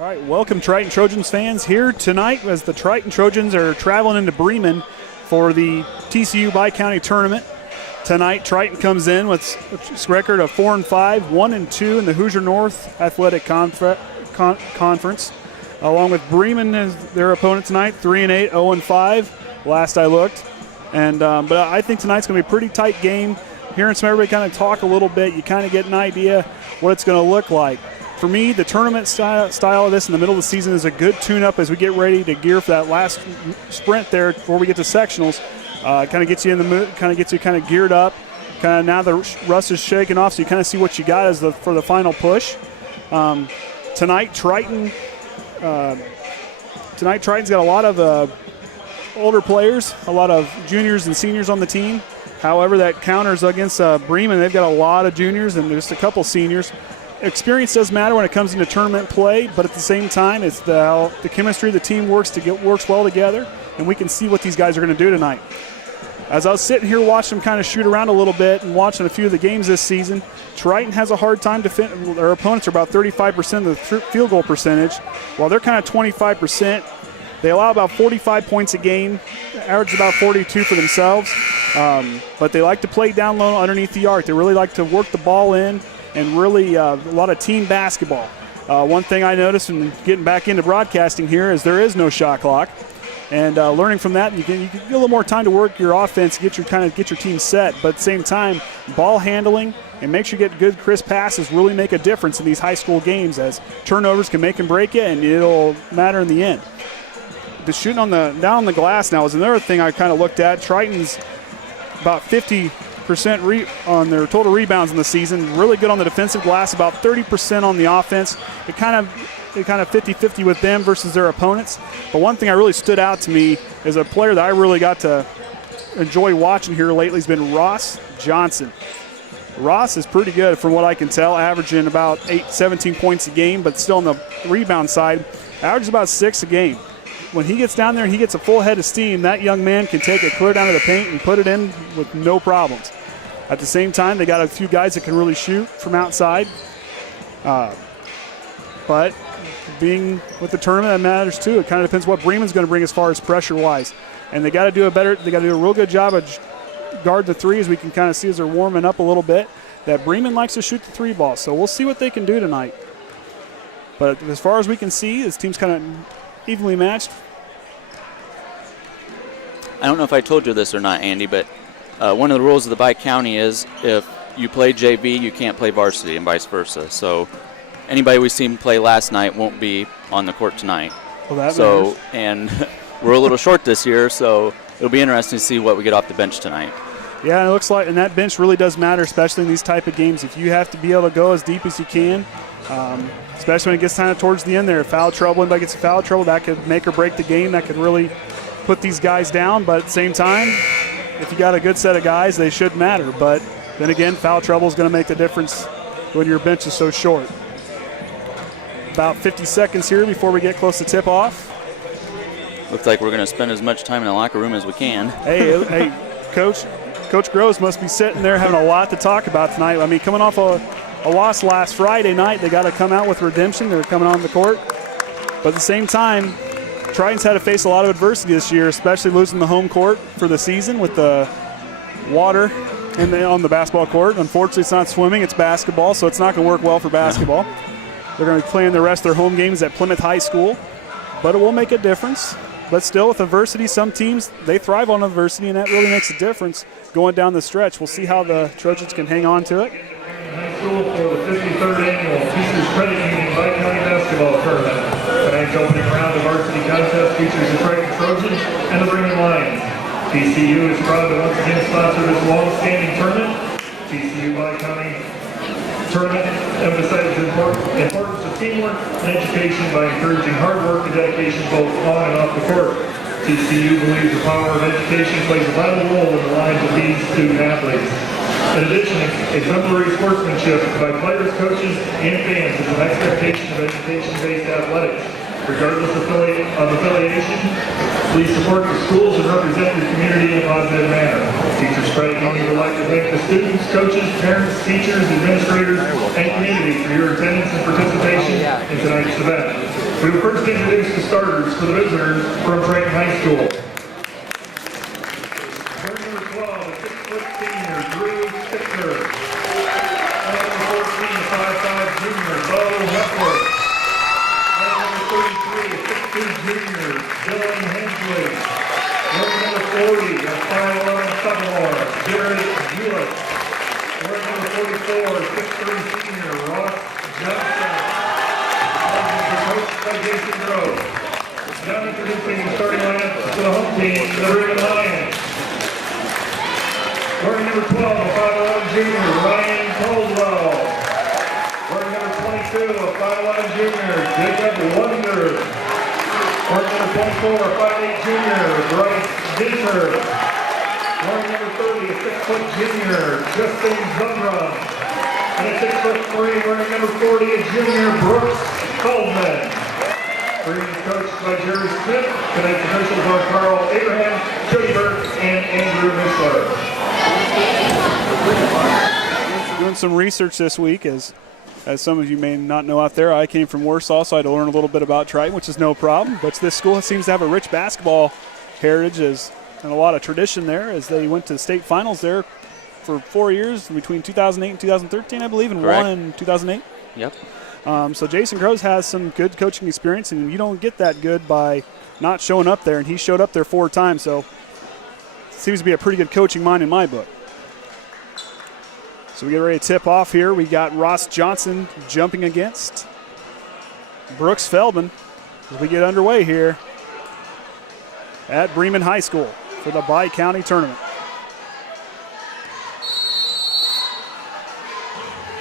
All right, welcome Triton Trojans fans here tonight as the Triton Trojans are traveling into Bremen for the TCU Bi-County Tournament. Tonight, Triton comes in with a record of 4-5, 1-2 in the Hoosier North Athletic Conference, along with Bremen as their opponent tonight, 3-8, 0-5, last I looked. But I think tonight's going to be a pretty tight game. Hearing some everybody kind of talk a little bit, you kind of get an idea what it's going to look like. For me, the tournament style of this in the middle of the season is a good tune-up as we get ready to gear for that last sprint there before we get to sectionals. Kind of gets you in the mood, kind of gets you kind of geared up. Kind of now the rust is shaking off, so you kind of see what you got for the final push. Tonight, Triton's got a lot of older players, a lot of juniors and seniors on the team. However, that counters against Bremen. They've got a lot of juniors and just a couple seniors. Experience does matter when it comes into tournament play, but at the same time, it's the chemistry of the team works well together, and we can see what these guys are going to do tonight. As I was sitting here watching them kind of shoot around a little bit and watching a few of the games this season, Triton has a hard time defending. Their opponents are about 35% of the field goal percentage, while they're kind of 25%. They allow about 45 points a game, average about 42 for themselves, but they like to play down low underneath the arc. They really like to work the ball in and really a lot of team basketball. One thing I noticed in getting back into broadcasting here is there is no shot clock. And learning from that, you get a little more time to work your offense, get your team set. But at the same time, ball handling and make sure you get good, crisp passes really make a difference in these high school games, as turnovers can make and break you, and it'll matter in the end. The shooting down on the glass now is another thing I kind of looked at. Triton's about 50% on their total rebounds in the season. Really good on the defensive glass, about 30% on the offense. It kind of 50-50 with them versus their opponents. But one thing that really stood out to me is a player that I really got to enjoy watching here lately has been Ross Johnson. Ross is pretty good from what I can tell, averaging about 17 points a game, but still on the rebound side, averages about 6 a game. When he gets down there and he gets a full head of steam, that young man can take it clear down to the paint and put it in with no problems. At the same time, they got a few guys that can really shoot from outside. But being with the tournament, that matters too. It kind of depends what Bremen's going to bring as far as pressure-wise. And they got to do a real good job of guard the three, as we can kind of see as they're warming up a little bit. That Bremen likes to shoot the three ball, so we'll see what they can do tonight. But as far as we can see, this team's kind of evenly matched. I don't know if I told you this or not, Andy, but one of the rules of the Bi-County is if you play JV, you can't play varsity, and vice versa. So anybody we've seen play last night won't be on the court tonight. Well, that matters. And we're a little short this year, so it'll be interesting to see what we get off the bench tonight. Yeah, it looks like, and that bench really does matter, especially in these type of games. If you have to be able to go as deep as you can, especially when it gets kind of towards the end there, foul trouble, anybody gets foul trouble, that could make or break the game. That could really put these guys down. But at the same time, if you got a good set of guys, they should matter. But then again, foul trouble is going to make the difference when your bench is so short. About 50 seconds here before we get close to tip-off. Looks like we're going to spend as much time in the locker room as we can. Hey, Coach Groves must be sitting there having a lot to talk about tonight. I mean, coming off a loss last Friday night, they got to come out with redemption. They're coming on the court. But at the same time, Triton's had to face a lot of adversity this year, especially losing the home court for the season with the water on the basketball court. Unfortunately, it's not swimming, it's basketball, so it's not going to work well for basketball. They're going to be playing the rest of their home games at Plymouth High School, but it will make a difference. But still, with adversity, some teams, they thrive on adversity, and that really makes a difference going down the stretch. We'll see how the Trojans can hang on to it. High school for the 53rd annual Teachers Credit Union Bi-County Basketball Tournament. Tonight's opening round of varsity contest features the Triton Trojans and the Bremen Lions. TCU is proud to once again sponsor this long-standing tournament. TCU Bi-County Tournament emphasizes the importance of teamwork and education by encouraging hard work and dedication both on and off the court. TCU believes the power of education plays a vital role in the lives of these student athletes. In addition, exemplary sportsmanship by players, coaches, and fans is an expectation of education-based athletics. Regardless of affiliation, please support the schools and represent your community in a positive manner. Teachers Credit Union would like to thank the students, coaches, parents, teachers, administrators, and community for your attendance and participation in tonight's event. We will first introduce the starters for the visitors from Triton High School. Number 12, a 6-foot senior, Stichter. Number 14, a 5'5" junior, Beau Hepler. Number 33, a 6'2" junior, Hensley. Number 40, a 5'11" sophomore, Bules. Number 44, a 6'3" senior, Johnson. Coached by Jason Grove. Now introducing the starting lineup for the home team, the Bremen Lions. Wearing number 12, a 5'11" junior, Caldwell. Wearing number 22, a 5'11" junior, Wunder. Wearing number 24, a 5'8" junior, Bryce Ginter. Wearing number 30, a 6-foot junior, Zumbrun. And a 6'3", wearing number 40, a junior, Feldman. Bremen is coached by Jerry Smith. Tonight's officials are Carl Abraham, Jody Burke, and Andrew Mishler. Doing some research this week, as some of you may not know out there, I came from Warsaw, so I had to learn a little bit about Triton, which is no problem. But this school seems to have a rich basketball heritage and a lot of tradition there, as they went to the state finals there for 4 years, between 2008 and 2013, I believe, and Correct. won in 2008. Yep. So Jason Groves has some good coaching experience, and you don't get that good by not showing up there, and he showed up there 4 times, so seems to be a pretty good coaching mind in my book. So we get ready to tip off here. We got Ross Johnson jumping against Brooks Feldman as we get underway here at Bremen High School for the Bi-County Tournament.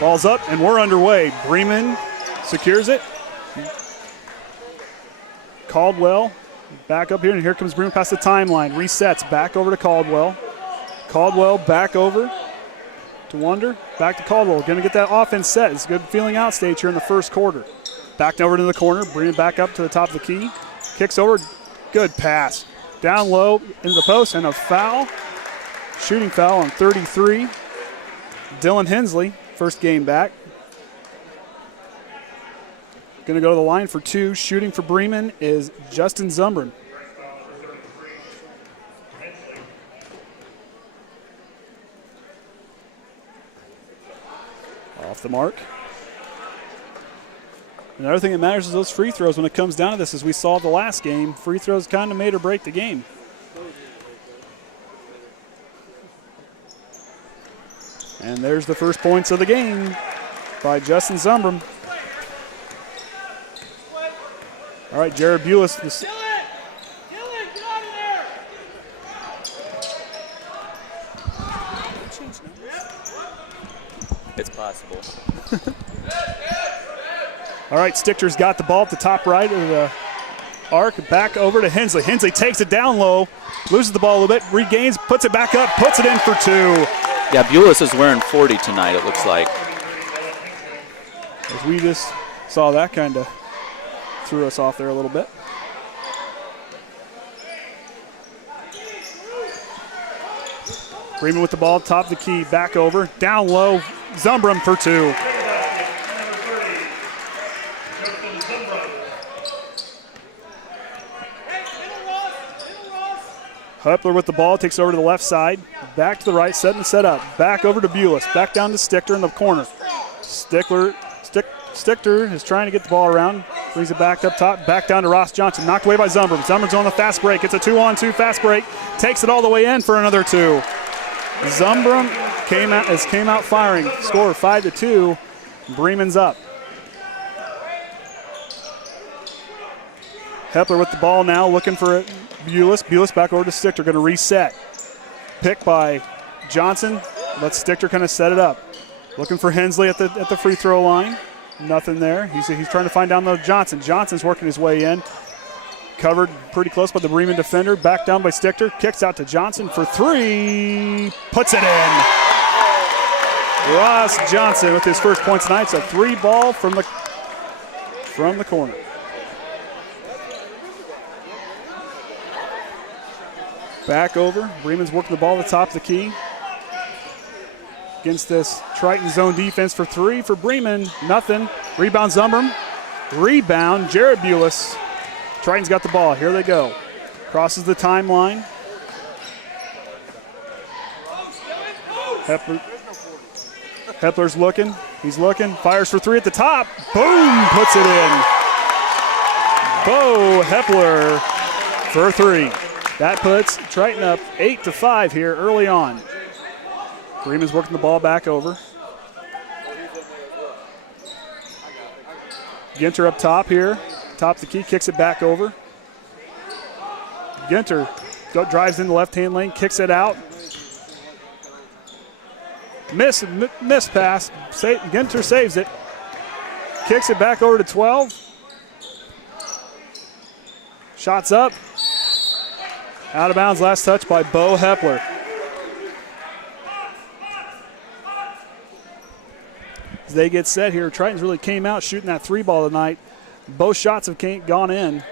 Ball's up, and we're underway. Bremen secures it. Caldwell back up here, and here comes Bremen past the timeline. Resets back over to Caldwell. Caldwell back over to Wunder. Back to Caldwell. Going to get that offense set. It's a good feeling out stage here in the first quarter. Back over to the corner. Bremen back up to the top of the key. Kicks over. Good pass. Down low into the post, and a foul. Shooting foul on 33. Dylan Hensley. First game back. Going to go to the line for 2. Shooting for Bremen is Justin Zumbrun. Off the mark. Another thing that matters is those free throws when it comes down to this. As we saw the last game, free throws kind of made or break the game. And there's the first points of the game by Justin Zumbrun. All right, Jared Bules. Dylan, get out of there! It's possible. All right, Stichter's got the ball at the top right of the arc. Back over to Hensley. Hensley takes it down low, loses the ball a little bit, regains, puts it back up, puts it in for 2. Yeah, Bules is wearing 40 tonight, it looks like. As we just saw, that kind of threw us off there a little bit. Bremen with the ball, top of the key, back over, down low, Zumbrun for 2. Hepler with the ball, takes over to the left side, back to the right, setting the set up, back over to Bules, back down to Stichter in the corner. Stichter is trying to get the ball around, brings it back up top, back down to Ross Johnson, knocked away by Zumbrun. Zumbrun's on the fast break, it's a 2-on-2 fast break, takes it all the way in for another 2. Zumbrun came out firing, score 5-2, Bremen's up. Hepler with the ball now, looking for it. Bules back over to Stichter, going to reset. Pick by Johnson. Lets Stichter kind of set it up. Looking for Hensley at the free throw line. Nothing there. He's trying to find down the Johnson. Johnson's working his way in. Covered pretty close by the Bremen defender. Back down by Stichter. Kicks out to Johnson for 3. Puts it in. Ross Johnson with his first points tonight. It's a 3-ball from the corner. Back over. Bremen's working the ball at the top of the key. Against this Triton zone defense for 3 for Bremen. Nothing. Rebound Zumbrun. Rebound Jared Bules. Triton's got the ball. Here they go. Crosses the timeline. Hepler's looking. He's looking. Fires for 3 at the top. Boom! Puts it in. Beau Hepler for 3. That puts Triton up 8-5 here early on. Bremen's working the ball back over. Ginter up top here. Top of the key, kicks it back over. Ginter drives in the left-hand lane, kicks it out. Miss pass. Ginter saves it. Kicks it back over to 12. Shots up. Out of bounds, last touch by Beau Hepler. As they get set here, Triton's really came out shooting that 3-ball tonight. Both shots have gone in.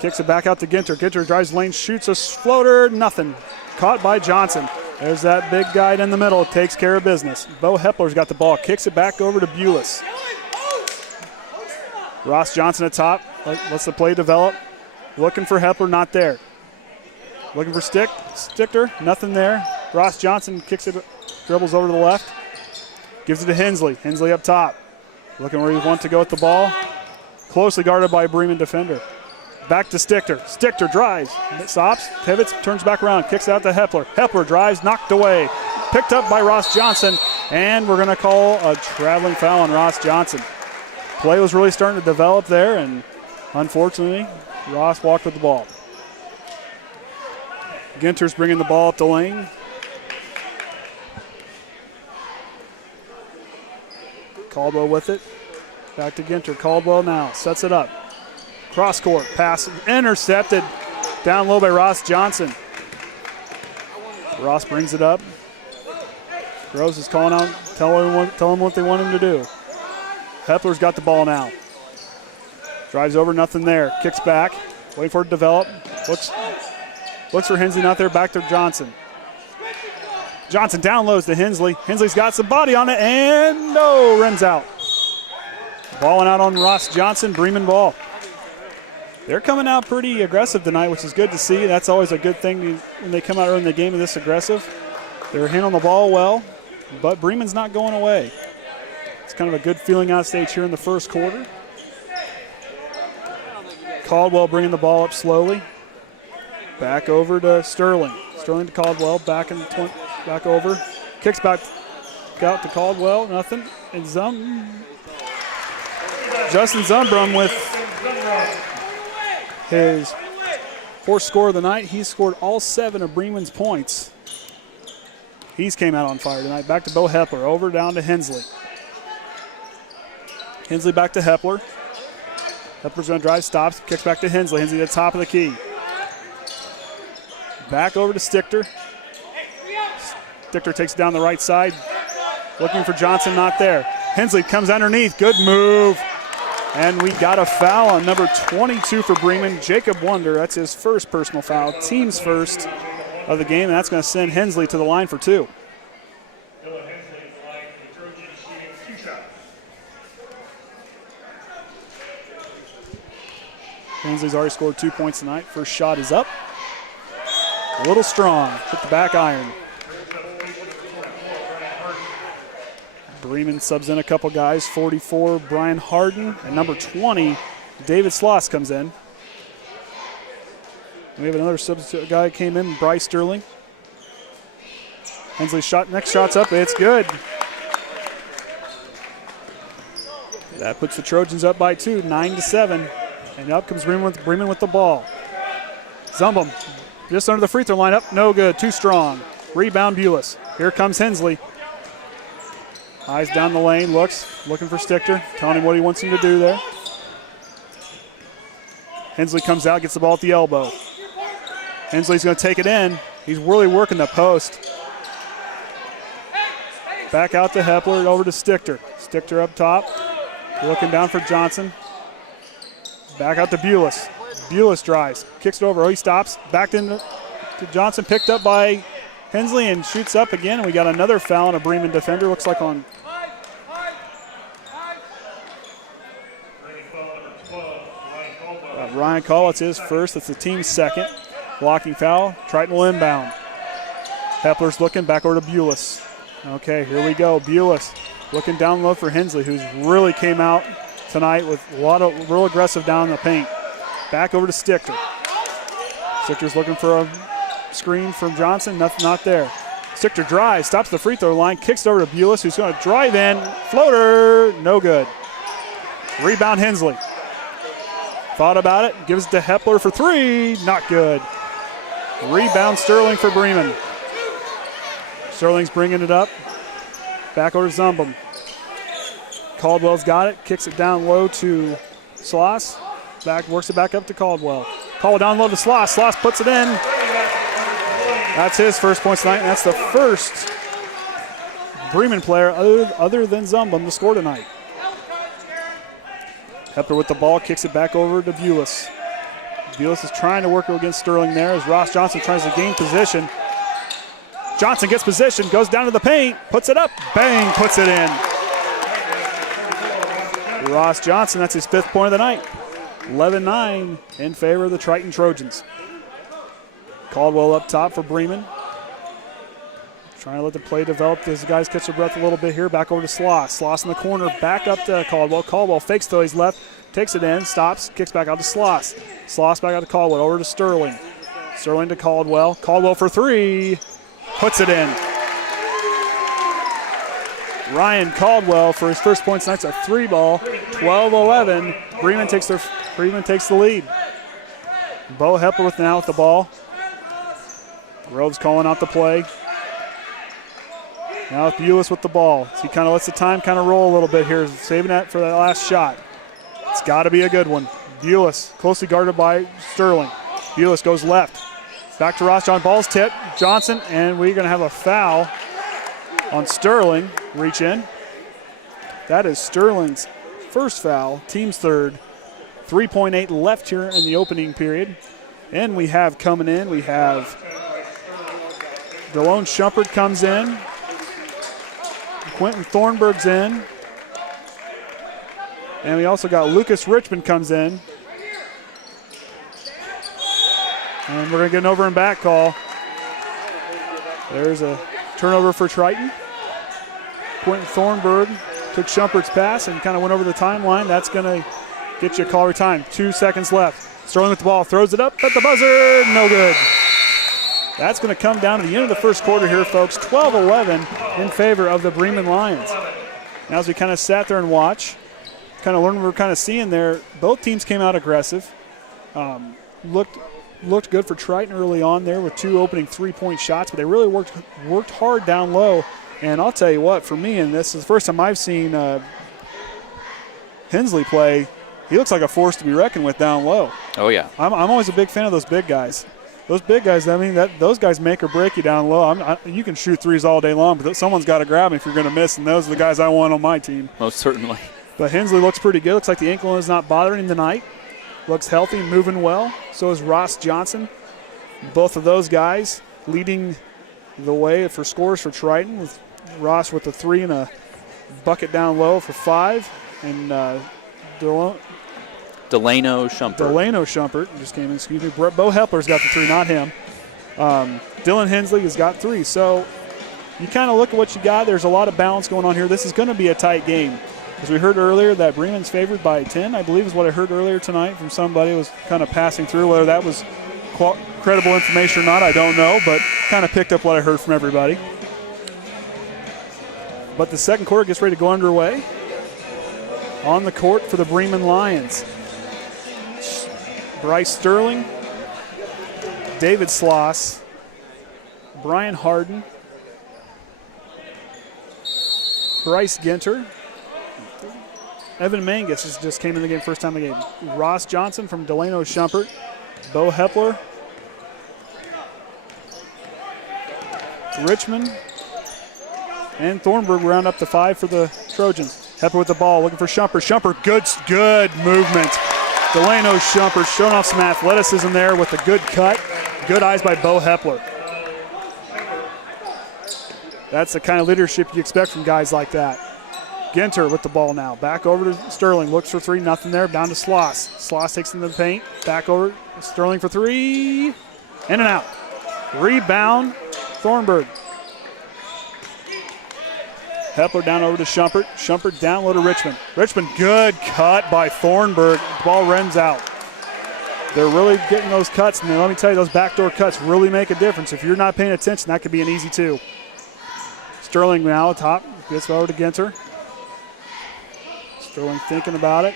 Kicks it back out to Ginter. Ginter drives lane, shoots a floater, nothing. Caught by Johnson. There's that big guy in the middle, takes care of business. Beau Hepler's got the ball, kicks it back over to Bules. Ross Johnson at top, lets the play develop. Looking for Hepler, not there. Looking for Stichter, nothing there. Ross Johnson kicks it, dribbles over to the left. Gives it to Hensley. Hensley up top. Looking where he wants to go with the ball. Closely guarded by a Bremen defender. Back to Stichter. Stichter drives. Stops. Pivots. Turns back around. Kicks out to Hepler. Hepler drives. Knocked away. Picked up by Ross Johnson. And we're going to call a traveling foul on Ross Johnson. Play was really starting to develop there. And unfortunately, Ross walked with the ball. Ginter's bringing the ball up the lane. Caldwell with it. Back to Ginter. Caldwell now sets it up. Cross court pass intercepted. Down low by Ross Johnson. Ross brings it up. Groves is calling out, telling him what they want him to do. Hepler's got the ball now. Drives over, nothing there. Kicks back. Waiting for it to develop. Looks for Hensley, not there. Back to Johnson. Johnson down lows to Hensley. Hensley's got some body on it, and no, rims out. Balling out on Ross Johnson, Bremen ball. They're coming out pretty aggressive tonight, which is good to see. That's always a good thing when they come out early in the game and this aggressive. They're handling the ball well, but Bremen's not going away. It's kind of a good feeling out of stage here in the first quarter. Caldwell bringing the ball up slowly. Back over to Sterling. Sterling to Caldwell, back over. Kicks back out to Caldwell, nothing. And Justin Zumbrun with his fourth score of the night. He's scored all 7 of Bremen's points. He's came out on fire tonight. Back to Beau Hepler, over down to Hensley. Hensley back to Hepler. Hepler's going to drive, stops, kicks back to Hensley. Hensley at the top of the key. Back over to Stichter. Stichter takes it down the right side. Looking for Johnson, not there. Hensley comes underneath, good move. And we got a foul on number 22 for Bremen, Jacob Wunder. That's his first personal foul, team's first of the game, and that's going to send Hensley to the line for 2. Hensley's already scored 2 points tonight. First shot is up. A little strong, hit the back iron. Bremen subs in a couple guys. 44, Brian Hardin, and number 20, David Sloss comes in. We have another substitute guy came in, Bryce Sterling. Hensley shot, next shot's up, it's good. That puts the Trojans up by 2, 9-7. And up comes Bremen with the ball. Zumbrun just under the free throw line, up, no good, too strong. Rebound Bules. Here comes Hensley. Eyes down the lane, looking for Stichter, telling him what he wants him to do there. Hensley comes out, gets the ball at the elbow. Hensley's going to take it in. He's really working the post. Back out to Hepler, over to Stichter. Stichter up top, looking down for Johnson. Back out to Bules. Bules drives, kicks it over. Oh, he stops. Backed into to Johnson, picked up by Hensley and shoots up again. We got another foul on a Bremen defender. Looks like on Ryan Caldwell. It's his first. It's the team's second. Blocking foul. Triton will inbound. Hepler's looking back over to Bules. Okay, here we go. Bules looking down low for Hensley, who's really came out tonight with a lot of real aggressive down in the paint. Back over to Stichter. Stichter's looking for a screen from Johnson. Nothing, not there. Stichter drives, stops the free throw line, kicks it over to Bules, who's going to drive in. Floater, no good. Rebound Hensley. Thought about it, gives it to Hepler for three, not good. Rebound Sterling for Bremen. Sterling's bringing it up. Back over to Zumbrun. Caldwell's got it, kicks it down low to Sloss. Works it back up to Caldwell. Caldwell down low to Sloss. Sloss puts it in. That's his first points tonight, and that's the first Bremen player other than Zumbrun to score tonight. Hepler with the ball, kicks it back over to Bules. Bules is trying to work against Sterling there as Ross Johnson tries to gain position. Johnson gets position, goes down to the paint, puts it up, bang, puts it in. Ross Johnson, that's his fifth point of the night. 11-9 in favor of the Triton Trojans. Caldwell up top for Bremen. Trying to let the play develop. These guys catch their breath a little bit here. Back over to Sloss. Sloss in the corner, back up to Caldwell. Caldwell fakes till he's left, takes it in, stops, kicks back out to Sloss. Sloss back out to Caldwell, over to Sterling. Sterling to Caldwell. Caldwell for three, puts it in. Ryan Caldwell for his first points tonight's a three ball. 12-11. Bremen takes the lead. Beau Hepler now with the ball. Rhodes calling out the play. Now it's Bules with the ball. He kind of lets the time kind of roll a little bit here, saving that for that last shot. It's got to be a good one. Bules closely guarded by Sterling. Bules goes left. Back to Ross John. Ball's tipped. Johnson, and we're going to have a foul on Sterling. Reach in. That is Sterling's first foul, team's third. 3.8 left here in the opening period. And we have coming in, we have Delano Shumpert comes in. Quentin Thornburg's in. And we also got Lucas Richman comes in. And we're going to get an over and back call. There's a turnover for Triton. Quentin Thornburg took Shumpert's pass and kind of went over the timeline. That's going to get you a call every time. 2 seconds left. Sterling with the ball, throws it up at the buzzer. No good. That's going to come down to the end of the first quarter here, folks. 12-11 in favor of the Bremen Lions. Now as we kind of sat there and watch, kind of learned what we're kind of seeing there, both teams came out aggressive. Looked good for Triton early on there with two opening three-point shots, but they really worked hard down low. And I'll tell you what, for me, and this is the first time I've seen Hensley play, he looks like a force to be reckoned with down low. Oh, yeah. I'm always a big fan of those big guys. Those big guys, I mean, those guys make or break you down low. You can shoot threes all day long, but someone's got to grab them if you're going to miss, and those are the guys I want on my team. Most certainly. But Hensley looks pretty good. Looks like the ankle is not bothering him tonight. Looks healthy, moving well. So is Ross Johnson. Both of those guys leading the way for scores for Triton, with Ross with a three and a bucket down low for 5. And Delano Shumpert. Delano Shumpert just came in, excuse me. Beau Hepler's got the 3, not him. Dylan Hensley has got 3. So you kind of look at what you got. There's a lot of balance going on here. This is going to be a tight game. As we heard earlier, that Bremen's favored by 10, I believe is what I heard earlier tonight from somebody who was kind of passing through. Whether that was credible information or not, I don't know, but kind of picked up what I heard from everybody. But the second quarter gets ready to go underway. On the court for the Bremen Lions, Bryce Sterling, David Sloss, Brian Hardin, Bryce Ginter, Evan Manges just came in the game first time in the game. Ross Johnson from Delano Shumpert, Beau Hepler, Richman, And Thornburg round up to 5 for the Trojans. Hepler with the ball, looking for Shumpert. Shumpert, good movement. Delano Shumpert showing off some athleticism there with a good cut. Good eyes by Beau Hepler. That's the kind of leadership you expect from guys like that. Ginter with the ball now. Back over to Sterling. Looks for 3. Nothing there. Down to Sloss. Sloss takes into the paint. Back over. Sterling for 3. In and out. Rebound. Thornburg. Hepler down over to Shumpert. Shumpert down low to Richman. Richman, good cut by Thornburg. Ball runs out. They're really getting those cuts, and let me tell you, those backdoor cuts really make a difference. If you're not paying attention, that could be an easy 2. Sterling now top. Gets over to Ginter. Sterling thinking about it.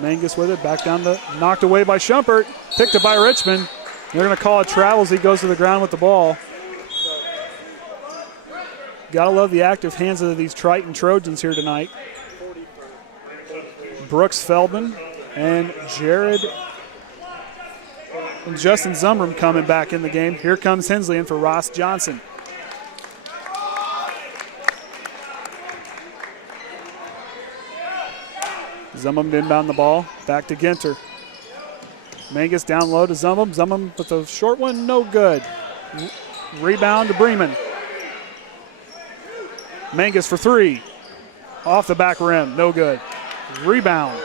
Manges with it. Back down to knocked away by Shumpert. Picked up by Richman. They're going to call it travel as he goes to the ground with the ball. Gotta love the active hands of these Triton Trojans here tonight. Brooks Feldman and Jared and Justin Zumbrun coming back in the game. Here comes Hensley in for Ross Johnson. Zumbrun inbound the ball. Back to Ginter. Manges down low to Zumbrun. Zumbrun with a short one, no good. Rebound to Bremen. Manges for 3. Off the back rim, no good. Rebound.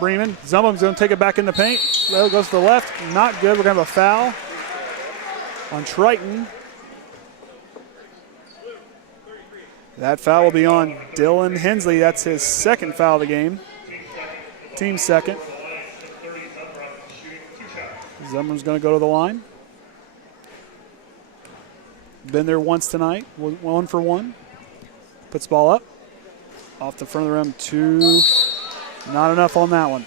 Bremen. Zumbrun's going to take it back in the paint. Well, goes to the left, not good. We're going to have a foul on Triton. That foul will be on Dylan Hensley. That's his second foul of the game. Team second. Zumbrun's going to go to the line. Been there once tonight, 1 for 1. Puts the ball up. Off the front of the rim, 2. Not enough on that one.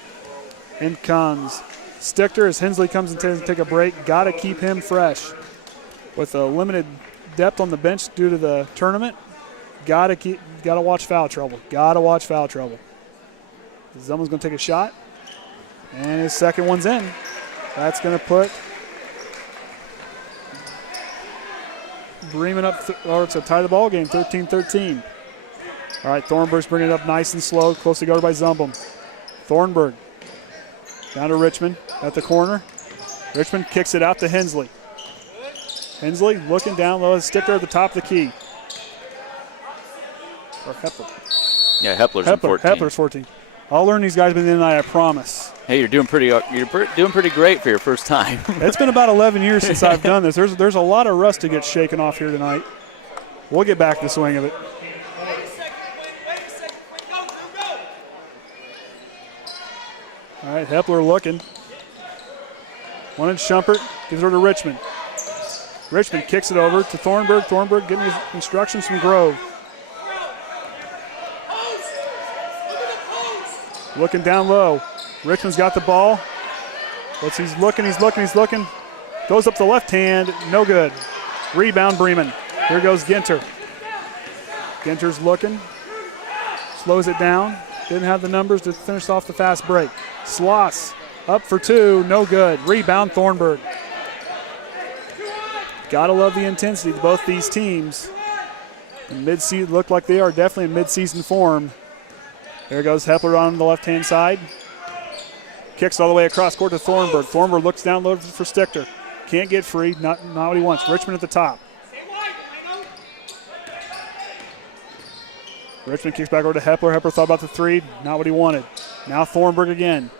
In comes Stichter as Hensley comes in to take a break. Got to keep him fresh. With a limited depth on the bench due to the tournament, got to watch foul trouble. Got to watch foul trouble. Zumbrun's going to take a shot, and his second one's in. That's going to put Bremen up to tie the ball game, 13-13. All right, Thornburg's bringing it up nice and slow, closely guarded by Zumbrun. Thornburg down to Richman at the corner. Richman kicks it out to Hensley. Hensley looking down low, Stichter at the top of the key. Or Hepler. Yeah, Hepler's in 14. Hepler's 14. I'll learn these guys by the end of the night, I promise. Hey, you're doing pretty great for your first time. It's been about 11 years since I've done this. There's a lot of rust to get shaken off here tonight. We'll get back to the swing of it. All right, Hepler looking. Wanted Shumpert, gives her to Richman. Richman kicks it over to Thornburg. Thornburg getting his instructions from Grove. Looking down low. Richman's got the ball. He's looking. Goes up the left hand, no good. Rebound Bremen. Here goes Ginter. Ginter's looking. Slows it down. Didn't have the numbers to finish off the fast break. Sloss up for 2, no good. Rebound Thornburg. Gotta love the intensity of both these teams. Mid-season look like they are definitely in mid-season form. There goes Hepler on the left-hand side. Kicks all the way across court to Thornburg. Thornburg looks down low for Stichter. Can't get free, not what he wants. Richman at the top. Richman kicks back over to Hepler. Hepler thought about the 3, not what he wanted. Now Thornburg again.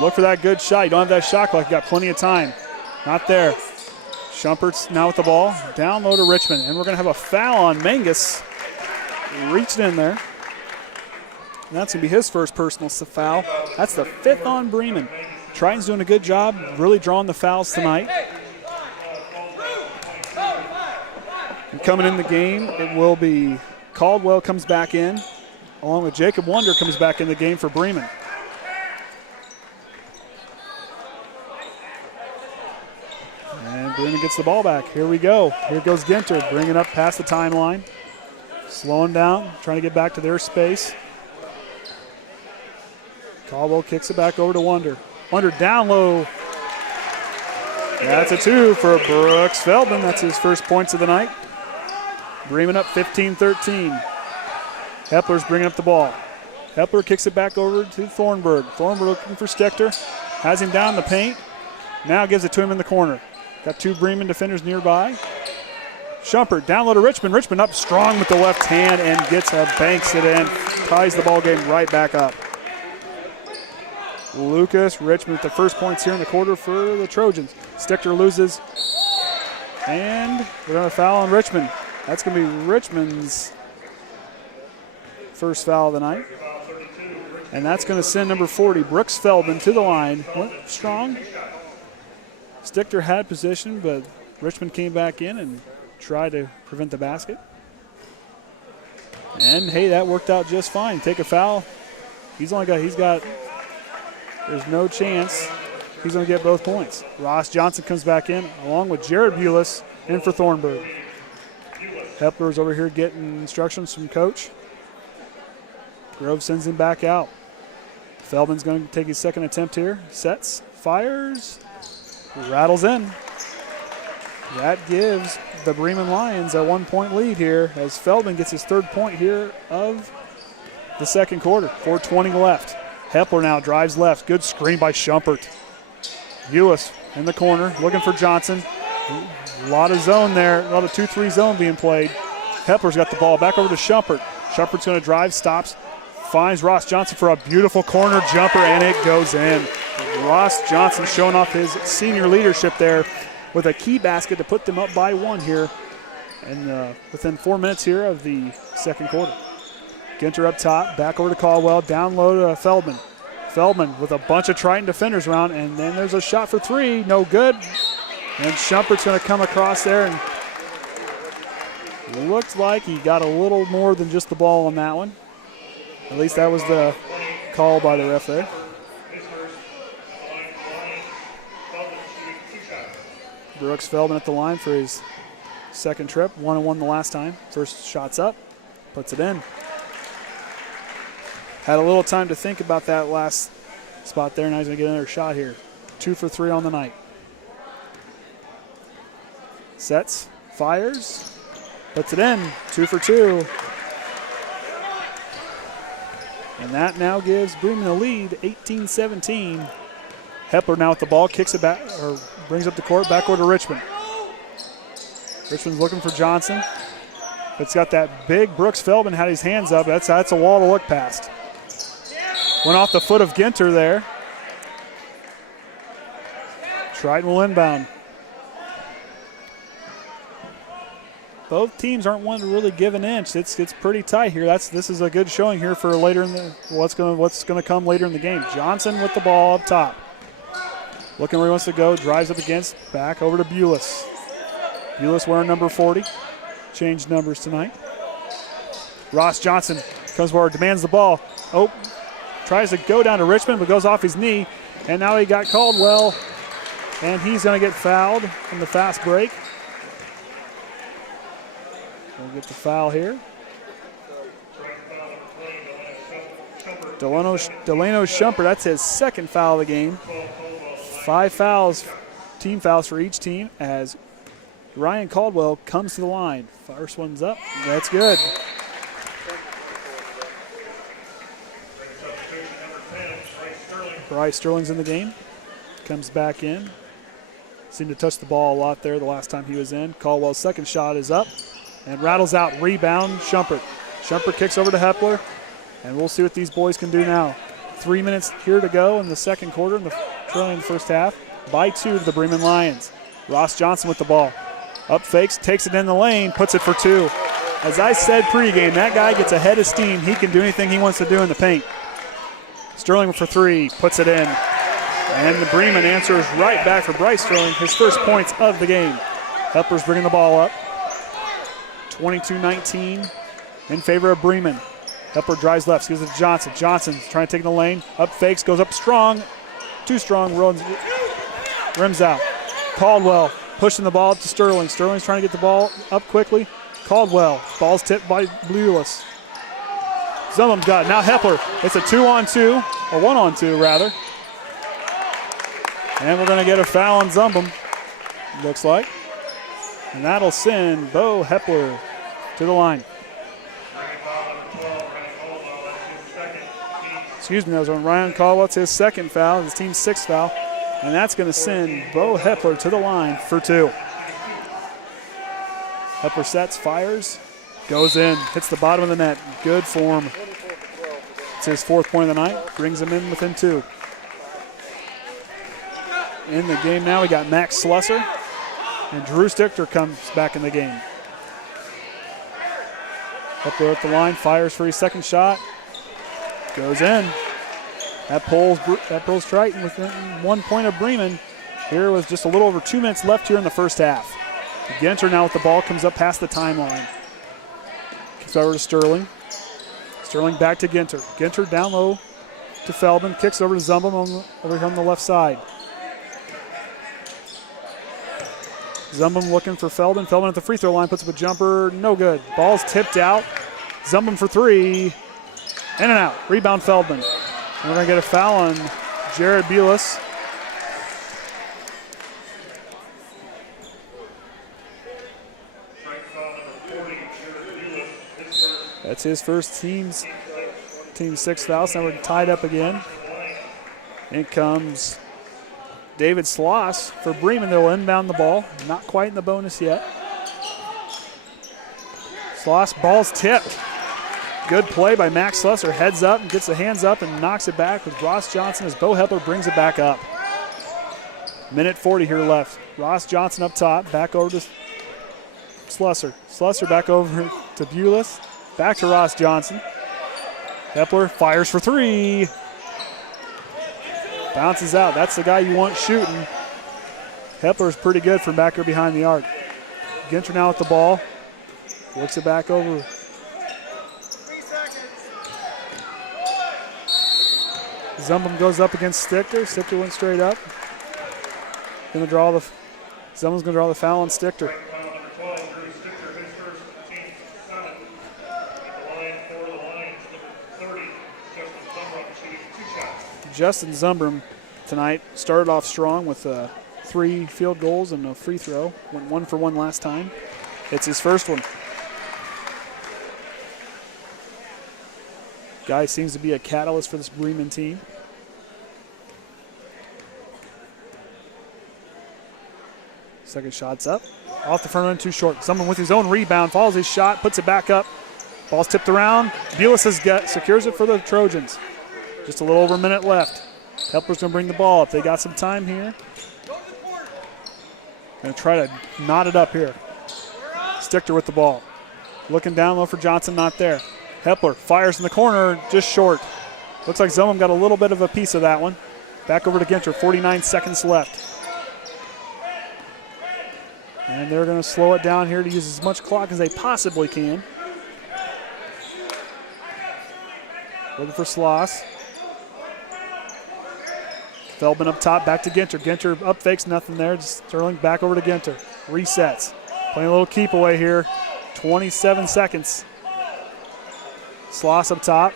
Look for that good shot. You don't have that shot clock. You got plenty of time. Not there. Shumpert's now with the ball. Down low to Richman. And we're going to have a foul on Manges. Reached in there. And that's going to be his first personal foul. That's the 5th on Bremen. Triton's doing a good job, really drawing the fouls tonight. And coming in the game, it will be Caldwell comes back in, along with Jacob Wunder comes back in the game for Bremen. And Bremen gets the ball back. Here we go. Here goes Ginter, bringing up past the timeline. Slowing down, trying to get back to their space. Caldwell kicks it back over to Wunder. Wunder down low. That's a 2 for Brooks Feldman. That's his first points of the night. Bremen up 15-13. Hepler's bringing up the ball. Hepler kicks it back over to Thornburg. Thornburg looking for Stichter. Has him down in the paint. Now gives it to him in the corner. Got 2 Bremen defenders nearby. Shumpert down low to Richman. Richman up strong with the left hand and banks it in. Ties the ball game right back up. Lucas Richman with the first points here in the quarter for the Trojans. Stichter loses. And we're going to foul on Richman. That's going to be Richman's first foul of the night. And that's going to send number 40, Brooks Feldman, to the line. Went strong. Stichter had position, but Richman came back in and tried to prevent the basket. And, hey, that worked out just fine. Take a foul. There's no chance he's going to get both points. Ross Johnson comes back in along with Jared Bules in for Thornburg. Hepler's over here getting instructions from coach. Grove sends him back out. Feldman's going to take his second attempt here. Sets, fires, rattles in. That gives the Bremen Lions a 1-point lead here as Feldman gets his third point here of the second quarter. 4:20 left. Hepler now drives left. Good screen by Shumpert. Bules in the corner looking for Johnson. A lot of zone there. A lot of 2-3 zone being played. Hepler's got the ball back over to Shumpert. Shumpert's going to drive, stops, finds Ross Johnson for a beautiful corner jumper, and it goes in. Ross Johnson showing off his senior leadership there with a key basket to put them up by 1 here and within 4 minutes here of the second quarter. Ginter up top, back over to Caldwell, down low to Feldman. Feldman with a bunch of Triton defenders around, and then there's a shot for 3, no good. And Shumpert's going to come across there, and looks like he got a little more than just the ball on that one. At least that was the call by the ref there. Brooks Feldman at the line for his second trip. 1-1 the last time. First shot's up, puts it in. Had a little time to think about that last spot there. Now he's going to get another shot here. 2 for 3 on the night. Sets, fires, puts it in. 2 for 2. And that now gives Bremen the lead, 18-17. Hepler now with the ball, kicks it back, or brings up the court, back over to Richman. Richman's looking for Johnson. It's got that big Brooks Feldman had his hands up. That's a wall to look past. Went off the foot of Ginter there. Triton will inbound. Both teams aren't one to really give an inch. It's pretty tight here. This is a good showing here for later in the what's going to come later in the game. Johnson with the ball up top. Looking where he wants to go, drives up against, back over to Bules. Bules wearing number 40. Changed numbers tonight. Ross Johnson comes forward, demands the ball. Oh, tries to go down to Richman, but goes off his knee. And now he got Caldwell, and he's going to get fouled from the fast break. We'll get the foul here. Delano Shumpert, that's his second foul of the game. 5 fouls, team fouls for each team as Ryan Caldwell comes to the line. First one's up. That's good. Bryce Sterling's in the game. Comes back in. Seemed to touch the ball a lot there the last time he was in. Caldwell's second shot is up and rattles out. Rebound, Shumpert. Shumpert kicks over to Hepler, and we'll see what these boys can do now. 3 minutes here to go in the second quarter, in the trailing the first half. By 2 to the Bremen Lions. Ross Johnson with the ball. Up fakes, takes it in the lane, puts it for 2. As I said pregame, that guy gets a head of steam. He can do anything he wants to do in the paint. Sterling for 3, puts it in. And the Bremen answers right back for Bryce Sterling, his first points of the game. Hepler's bringing the ball up. 22-19 in favor of Bremen. Hepler drives left, gives it to Johnson. Johnson's trying to take the lane. Up fakes, goes up strong. Too strong, rims out. Caldwell pushing the ball up to Sterling. Sterling's trying to get the ball up quickly. Caldwell, ball's tipped by Bules. Zumbrun's got it. Now Hepler. It's a 2-on-2, or 1-on-2 rather. And we're going to get a foul on Zumbrun. looks like. And that'll send Beau Hepler to the line. Excuse me, that was on Ryan Caldwell. It's his second foul, his team's sixth foul. And that's going to send Beau Hepler to the line for 2. Hepler sets, fires, goes in, hits the bottom of the net. Good form. It's his 4th point of the night, brings him in within 2. In the game now, we got Max Slusser, and Drew Stichter comes back in the game. Hepler at the line, fires for his second shot, goes in. That pulls Triton within 1 point of Bremen. Here with just a little over 2 minutes left here in the first half. Ginter now with the ball, comes up past the timeline. Kicks over to Sterling. Sterling back to Ginter. Ginter down low to Feldman. Kicks over to Zumbrun over here on the left side. Zumbrun looking for Feldman. Feldman at the free throw line, puts up a jumper. No good. Ball's tipped out. Zumbrun for 3. In and out. Rebound Feldman. And we're going to get a foul on Jared Bules. That's his first team's 6th foul. So now we're tied up again. In comes David Sloss for Bremen. They'll inbound the ball. Not quite in the bonus yet. Sloss, ball's tipped. Good play by Max Slusser. Heads up and gets the hands up and knocks it back with Ross Johnson as Beau Hepler brings it back up. Minute 40 here left. Ross Johnson up top. Back over to Slusser. Slusser back over to Bules. Back to Ross Johnson. Hepler fires for 3. Bounces out. That's the guy you want shooting. Hepler's pretty good from back there behind the arc. Ginter now with the ball. Works it back over. Zumbrun goes up against Stichter. Stichter went straight up. Zumbrun's going to draw the foul on Stichter. Justin Zumbrun tonight started off strong with 3 field goals and a free throw. Went 1 for 1 last time. It's his first one. Guy seems to be a catalyst for this Bremen team. Second shot's up. Off the front end, too short. Zumbrun with his own rebound, follows his shot, puts it back up. Ball's tipped around. Bules secures it for the Trojans. Just a little over a minute left. Hepler's going to bring the ball up. They got some time here. Going to try to knot it up here. Stichter with the ball. Looking down low for Johnson, not there. Hepler fires in the corner, just short. Looks like Zumbrun got a little bit of a piece of that one. Back over to Ginter, 49 seconds left. And they're going to slow it down here to use as much clock as they possibly can. Looking for Sloss. Feldman up top, back to Ginter. Ginter up fakes, nothing there. Just Sterling back over to Ginter. Resets. Playing a little keep away here. 27 seconds. Sloss up top.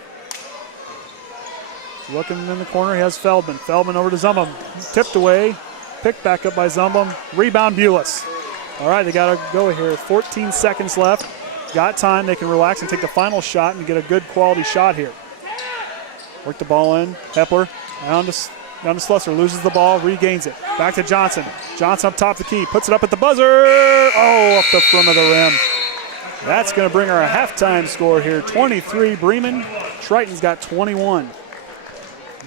Looking in the corner, he has Feldman. Feldman over to Zumbrun. Tipped away. Picked back up by Zumbrun. Rebound Bules. All right, they got to go here. 14 seconds left. Got time. They can relax and take the final shot and get a good quality shot here. Work the ball in. Hepler down to Slusser. Loses the ball. Regains it. Back to Johnson. Johnson up top the key. Puts it up at the buzzer. Oh, off the front of the rim. That's going to bring our halftime score here. 23 Bremen. Triton's got 21.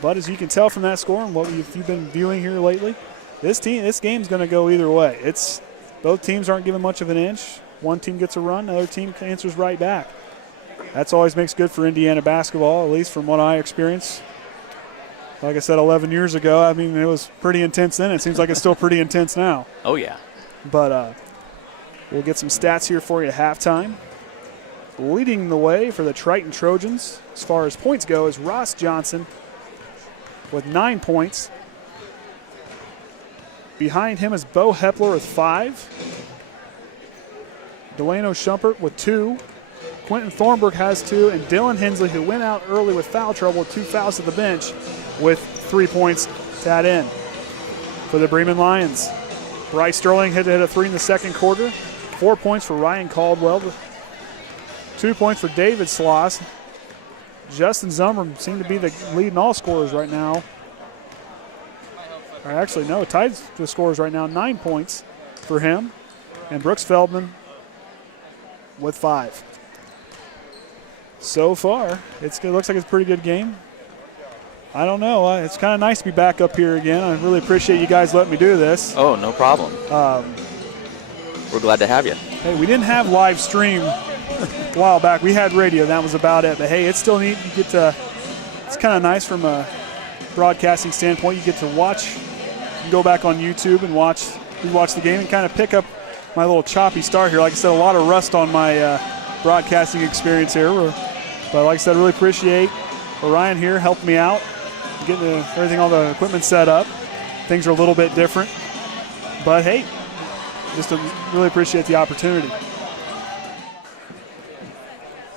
But as you can tell from that score and what you've been viewing here lately, this game's going to go either way. Both teams aren't giving much of an inch. One team gets a run, the other team answers right back. That's always makes good for Indiana basketball, at least from what I experienced. Like I said 11 years ago, I mean, it was pretty intense then. It seems like it's still pretty intense now. Oh, yeah. But we'll get some stats here for you at halftime. Leading the way for the Triton Trojans as far as points go is Ross Johnson with 9 points. Behind him is Beau Hepler with 5. Delano Shumpert with 2. Quentin Thornburg has 2. And Dylan Hensley, who went out early with foul trouble with 2 fouls to the bench, with 3 points to add in. For the Bremen Lions, Bryce Sterling hit a 3 in the second quarter. 4 points for Ryan Caldwell. 2 points for David Sloss. Justin Zumbrun seemed to be the leading all scorers right now. Or actually, no, tied the scorers right now. 9 points for him. And Brooks Feldman with 5. So far, it looks like it's a pretty good game. I don't know. It's kind of nice to be back up here again. I really appreciate you guys letting me do this. Oh, no problem. We're glad to have you. Hey, we didn't have live stream a while back. We had radio. That was about it. But, hey, it's still neat. You get to – it's kind of nice from a broadcasting standpoint. You get to watch – you can go back on YouTube and watch the game and kind of pick up my little choppy start here. Like I said, a lot of rust on my broadcasting experience here. But like I said, really appreciate Orion here helping me out, getting everything, all the equipment set up. Things are a little bit different. But, hey, just really appreciate the opportunity.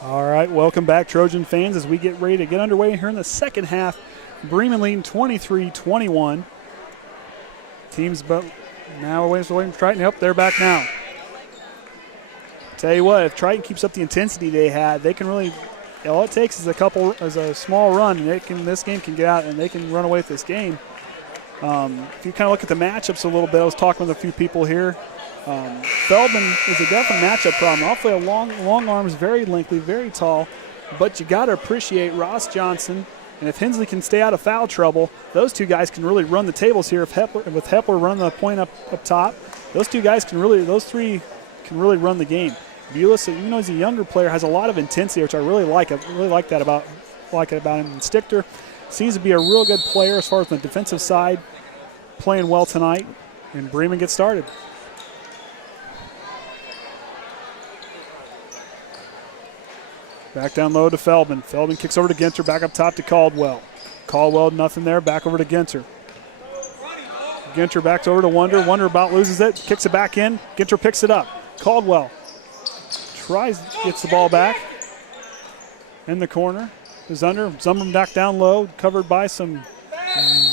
All right, welcome back, Trojan fans, as we get ready to get underway here in the second half. Bremen leading 23-21. Teams, but now we're waiting for Triton. Yep, they're back now. Tell you what, if Triton keeps up the intensity they had, they can really. All it takes is a small run, and this game can get out and they can run away with this game. If you kind of look at the matchups a little bit, I was talking with a few people here. Feldman is a definite matchup problem. Awfully long arms, very lengthy, very tall, but you got to appreciate Ross Johnson. And if Hensley can stay out of foul trouble, those two guys can really run the tables here. With Hepler running the point up top, those three can really run the game. Bules, even though he's a younger player, has a lot of intensity, which I really like. I really like it about him. And Stichter seems to be a real good player as far as the defensive side, playing well tonight. And Bremen gets started. Back down low to Feldman. Feldman kicks over to Ginter, back up top to Caldwell. Caldwell, nothing there, back over to Ginter. Ginter backs over to Wunder. Wunder about loses it, kicks it back in. Ginter picks it up. Caldwell gets the ball back in the corner. Is under. Zumbrun back down low, covered by some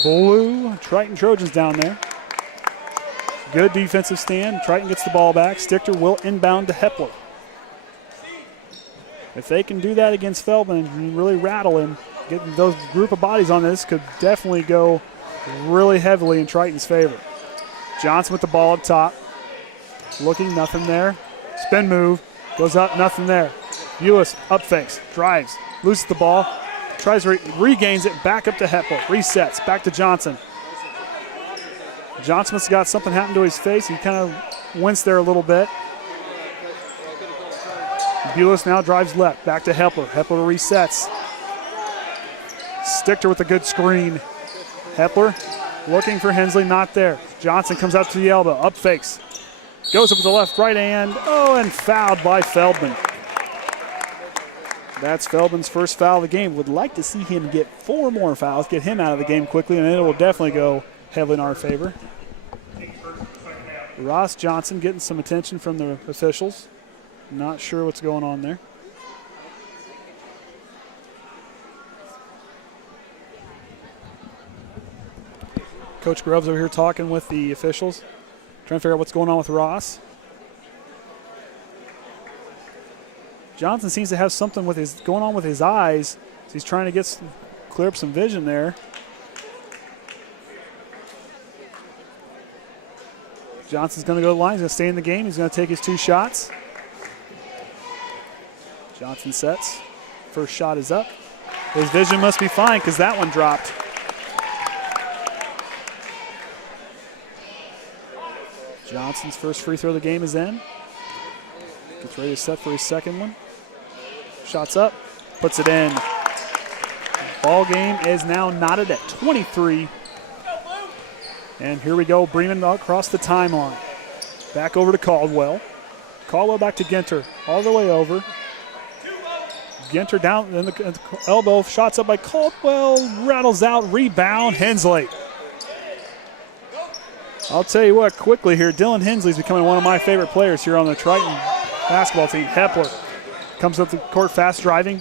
blue Triton Trojans down there. Good defensive stand. Triton gets the ball back. Stichter will inbound to Hepler. If they can do that against Feldman and really rattle him, getting those group of bodies on this could definitely go really heavily in Triton's favor. Johnson with the ball up top. Looking, nothing there. Spin move, goes up, nothing there. Bules up fakes, drives, loses the ball, regains it, back up to Hepler, resets, back to Johnson. Johnson must have got something happen to his face. He kind of winced there a little bit. Bules now drives left, back to Hepler. Hepler resets. Stichter with a good screen. Hepler looking for Hensley, not there. Johnson comes out to the elbow, up fakes. Goes up with the left, right hand. And fouled by Feldman. That's Feldman's first foul of the game. Would like to see him get 4 more fouls, get him out of the game quickly, and it will definitely go heavily in our favor. Ross Johnson getting some attention from the officials. Not sure what's going on there. Coach Grubbs over here talking with the officials, trying to figure out what's going on with Ross. Johnson seems to have something going on with his eyes. So he's trying to clear up some vision there. Johnson's going to go to the line. He's going to stay in the game. He's going to take his 2 shots. Johnson sets. First shot is up. His vision must be fine because that one dropped. Johnson's first free throw of the game is in. Gets ready to set for his second one. Shots up. Puts it in. Ball game is now knotted at 23. And here we go. Bremen across the timeline. Back over to Caldwell. Caldwell back to Ginter. All the way over. Ginter down in the elbow. Shots up by Caldwell. Rattles out. Rebound. Hensley. I'll tell you what, quickly here, Dylan Hensley's becoming one of my favorite players here on the Triton basketball team. Hepler comes up the court fast driving.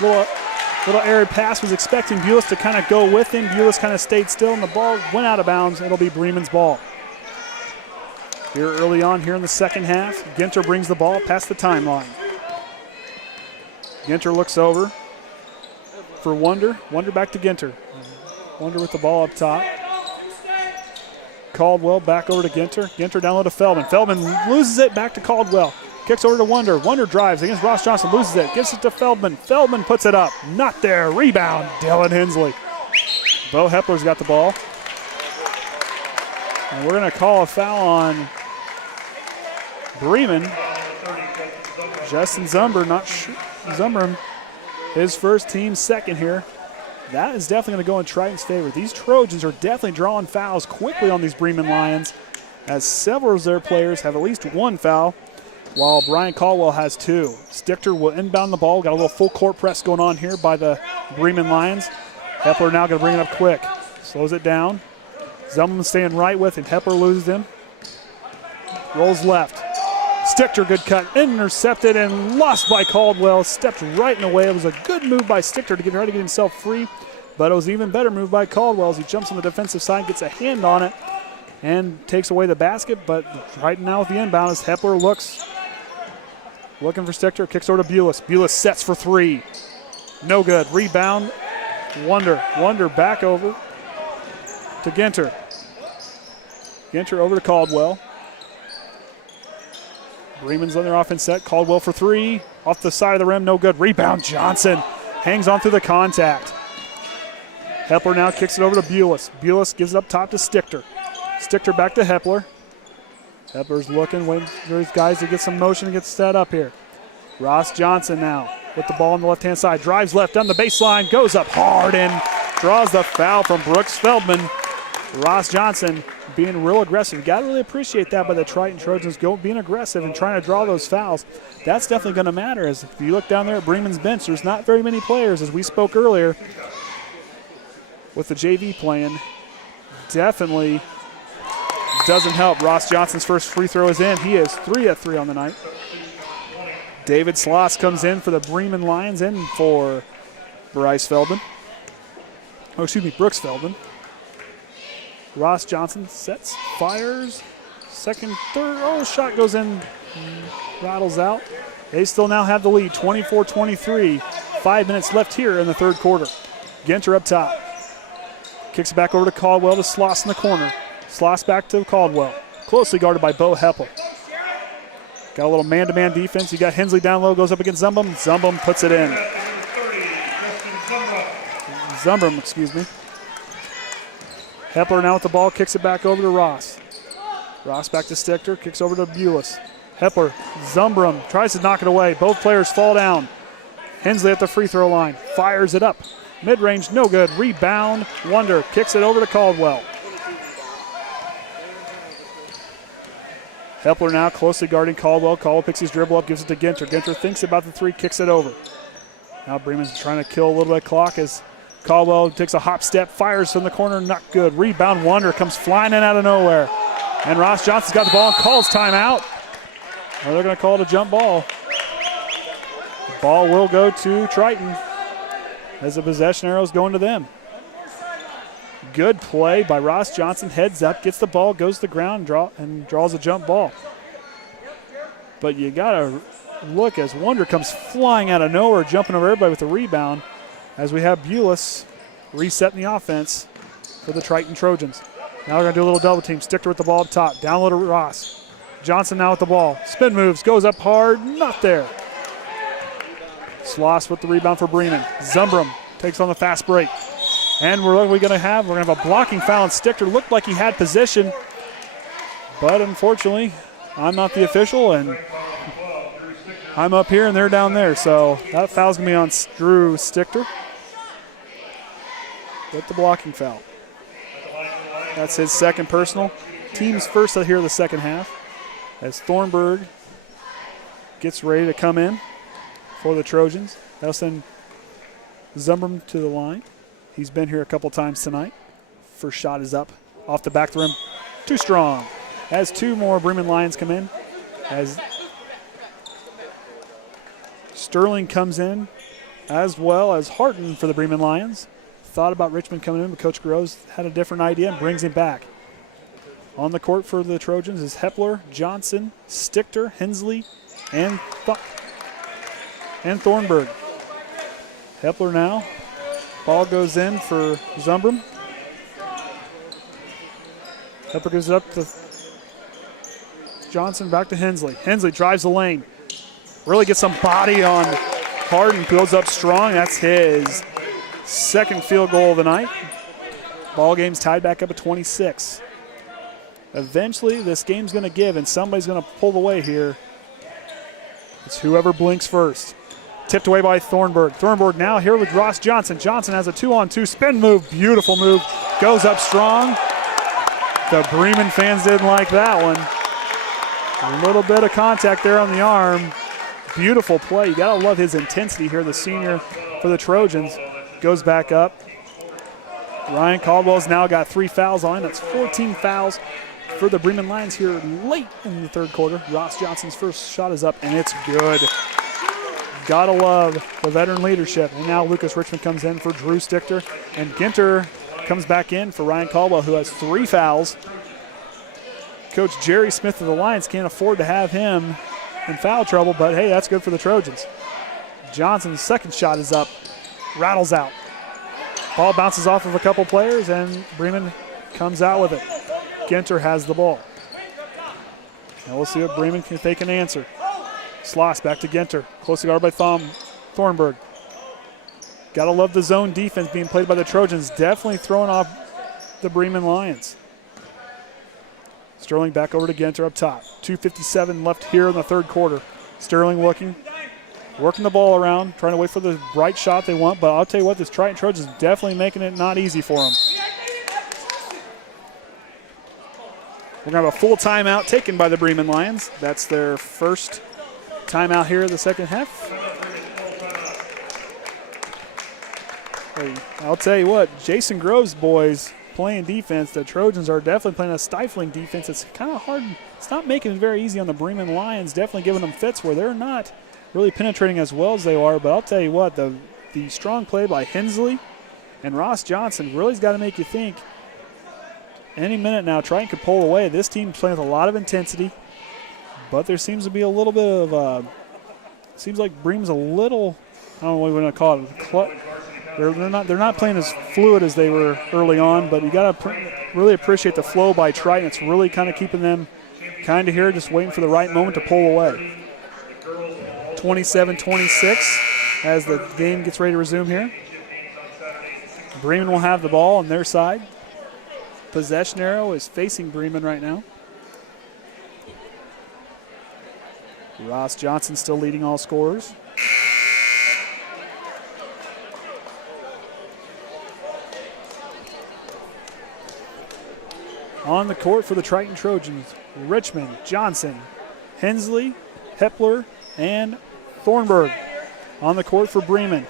Little airy pass, was expecting Bules to kind of go with him. Bules kind of stayed still and the ball went out of bounds. It'll be Bremen's ball. here early on here in the second half. Ginter brings the ball past the timeline. Ginter looks over for Wunder. Wunder back to Ginter. Wunder with the ball up top. Caldwell back over to Ginter. Ginter down low to Feldman. Feldman loses it back to Caldwell. Kicks over to Wunder. Wunder drives against Ross Johnson. Loses it. Gives it to Feldman. Feldman puts it up. Not there. Rebound. Dylan Hensley. Beau Hepler's got the ball. And we're going to call a foul on Bremen. Justin Zumbrun, Zumbrun, his first team second here. That is definitely going to go in Triton's favor. These Trojans are definitely drawing fouls quickly on these Bremen Lions, as several of their players have at least one foul, while Brian Caldwell has two. Stichter will inbound the ball. Got a little full court press going on here by the Bremen Lions. Hepler now going to bring it up quick. Slows it down. Zumbrun staying right with him. Hepler loses him. Rolls left. Stichter, good cut. Intercepted and lost by Caldwell. Stepped right in the way. It was a good move by Stichter to try to get himself free, but it was an even better move by Caldwell as he jumps on the defensive side, gets a hand on it, and takes away the basket. But right now with the inbound as Hepler looking for Stichter, kicks over to Bules. Bules sets for three. No good. Rebound. Wunder. Wunder back over to Ginter. Ginter over to Caldwell. Bremen's on their offense set. Caldwell for three. Off the side of the rim, no good. Rebound, Johnson. Hangs on through the contact. Hepler now kicks it over to Bules. Bules gives it up top to Stichter. Stichter back to Hepler. Hepler's looking, waiting for his guys to get some motion and get set up here. Ross Johnson now with the ball on the left-hand side. Drives left down the baseline, goes up hard and draws the foul from Brooks Feldman. Ross Johnson being real aggressive. You got to really appreciate that by the Triton Trojans being aggressive and trying to draw those fouls. That's definitely going to matter. As if you look down there at Bremen's bench, there's not very many players, as we spoke earlier, with the JV playing. Definitely doesn't help. Ross Johnson's first free throw is in. He is 3 of 3 on the night. David Sloss comes in for the Bremen Lions, in for Bryce Feldman. Brooks Feldman. Ross Johnson sets, fires, second, third. Oh, shot goes in, rattles out. They still now have the lead, 24-23. 5 minutes left here in the third quarter. Ginter up top. Kicks it back over to Caldwell to Sloss in the corner. Sloss back to Caldwell. Closely guarded by Beau Hepler. Got a little man-to-man defense. You got Hensley down low, goes up against Zumbrun. Zumbrun puts it in. Zumbrun, excuse me. Hepler now with the ball, kicks it back over to Ross. Ross back to Stichter, kicks over to Bules. Hepler, Zumbrun tries to knock it away. Both players fall down. Hensley at the free throw line, fires it up. Mid-range, no good. Rebound, Wunder kicks it over to Caldwell. Hepler now closely guarding Caldwell. Caldwell picks his dribble up, gives it to Ginter. Ginter thinks about the three, kicks it over. Now Bremen's trying to kill a little bit of clock as Caldwell takes a hop step, fires from the corner, not good. Rebound, Wunder comes flying in out of nowhere. And Ross Johnson's got the ball and calls timeout. Well, they're going to call it a jump ball. The ball will go to Triton as the possession arrow is going to them. Good play by Ross Johnson, heads up, gets the ball, goes to the ground, and draws a jump ball. But you got to look as Wunder comes flying out of nowhere, jumping over everybody with the rebound, as we have Bules resetting the offense for the Triton Trojans. Now we're going to do a little double team. Stichter with the ball up top. Down low to Ross. Johnson now with the ball. Spin moves, goes up hard, not there. Sloss with the rebound for Bremen. Zumbrun takes on the fast break. And we're going to have a blocking foul on Stichter. Looked like he had position, but unfortunately, I'm not the official, and I'm up here and they're down there. So that foul's going to be on Drew Stichter with the blocking foul. That's his second personal. Team's first here in the second half as Thornburg gets ready to come in for the Trojans. That'll send Zumbrun to the line. He's been here a couple times tonight. First shot is up off the back of the rim. Too strong. As two more Bremen Lions come in. As Sterling comes in, as well as Hardin for the Bremen Lions. Thought about Richman coming in, but Coach Groves had a different idea and brings him back. On the court for the Trojans is Hepler, Johnson, Stichter, Hensley, and Thornburg. Hepler now. Ball goes in for Zumbrun. Hepler gives it up to Johnson, back to Hensley. Hensley drives the lane. Really gets some body on Hardin, builds up strong. That's his second field goal of the night. Ball game's tied back up at 26. Eventually, this game's going to give, and somebody's going to pull away here. It's whoever blinks first. Tipped away by Thornburg. Thornburg now here with Ross Johnson. Johnson has a 2-on-2 spin move. Beautiful move. Goes up strong. The Bremen fans didn't like that one. A little bit of contact there on the arm. Beautiful play. You got to love his intensity here, the senior for the Trojans. Goes back up. Ryan Caldwell's now got 3 fouls on him. That's 14 fouls for the Bremen Lions here late in the third quarter. Ross Johnson's first shot is up, and it's good. Gotta love the veteran leadership. And now Lucas Richman comes in for Drew Stichter, and Ginter comes back in for Ryan Caldwell, who has 3 fouls. Coach Jerry Smith of the Lions can't afford to have him in foul trouble, but hey, that's good for the Trojans. Johnson's second shot is up, rattles out. Ball bounces off of a couple players, and Bremen comes out with it. Ginter has the ball. Now we'll see what Bremen if they can answer. Sloss back to Ginter. Closely guarded by Thornburg. Gotta love the zone defense being played by the Trojans. Definitely throwing off the Bremen Lions. Sterling back over to Ginter up top. 2:57 left here in the third quarter. Sterling looking, working the ball around, trying to wait for the bright shot they want, but I'll tell you what, this Triton Trojans is definitely making it not easy for them. We're going to have a full timeout taken by the Bremen Lions. That's their first timeout here in the second half. Hey, I'll tell you what, Jason Grove's boys playing defense. The Trojans are definitely playing a stifling defense. It's kind of hard. It's not making it very easy on the Bremen Lions, definitely giving them fits where they're not really penetrating as well as they are. But I'll tell you what, the strong play by Hensley and Ross Johnson really's got to make you think. Any minute now, Triton could pull away. This team's playing with a lot of intensity, but there seems to be a little bit of, seems like Bremen's a little, I don't know what we want to call it. They're not playing as fluid as they were early on, but you got to really appreciate the flow by Triton. It's really kind of keeping them kind of here, just waiting for the right moment to pull away. 27-26 as the game gets ready to resume here. Bremen will have the ball on their side. Possession arrow is facing Bremen right now. Ross Johnson still leading all scorers. On the court for the Triton Trojans, Richman, Johnson, Hensley, Hepler, and Thornburg. On the court for Bremen,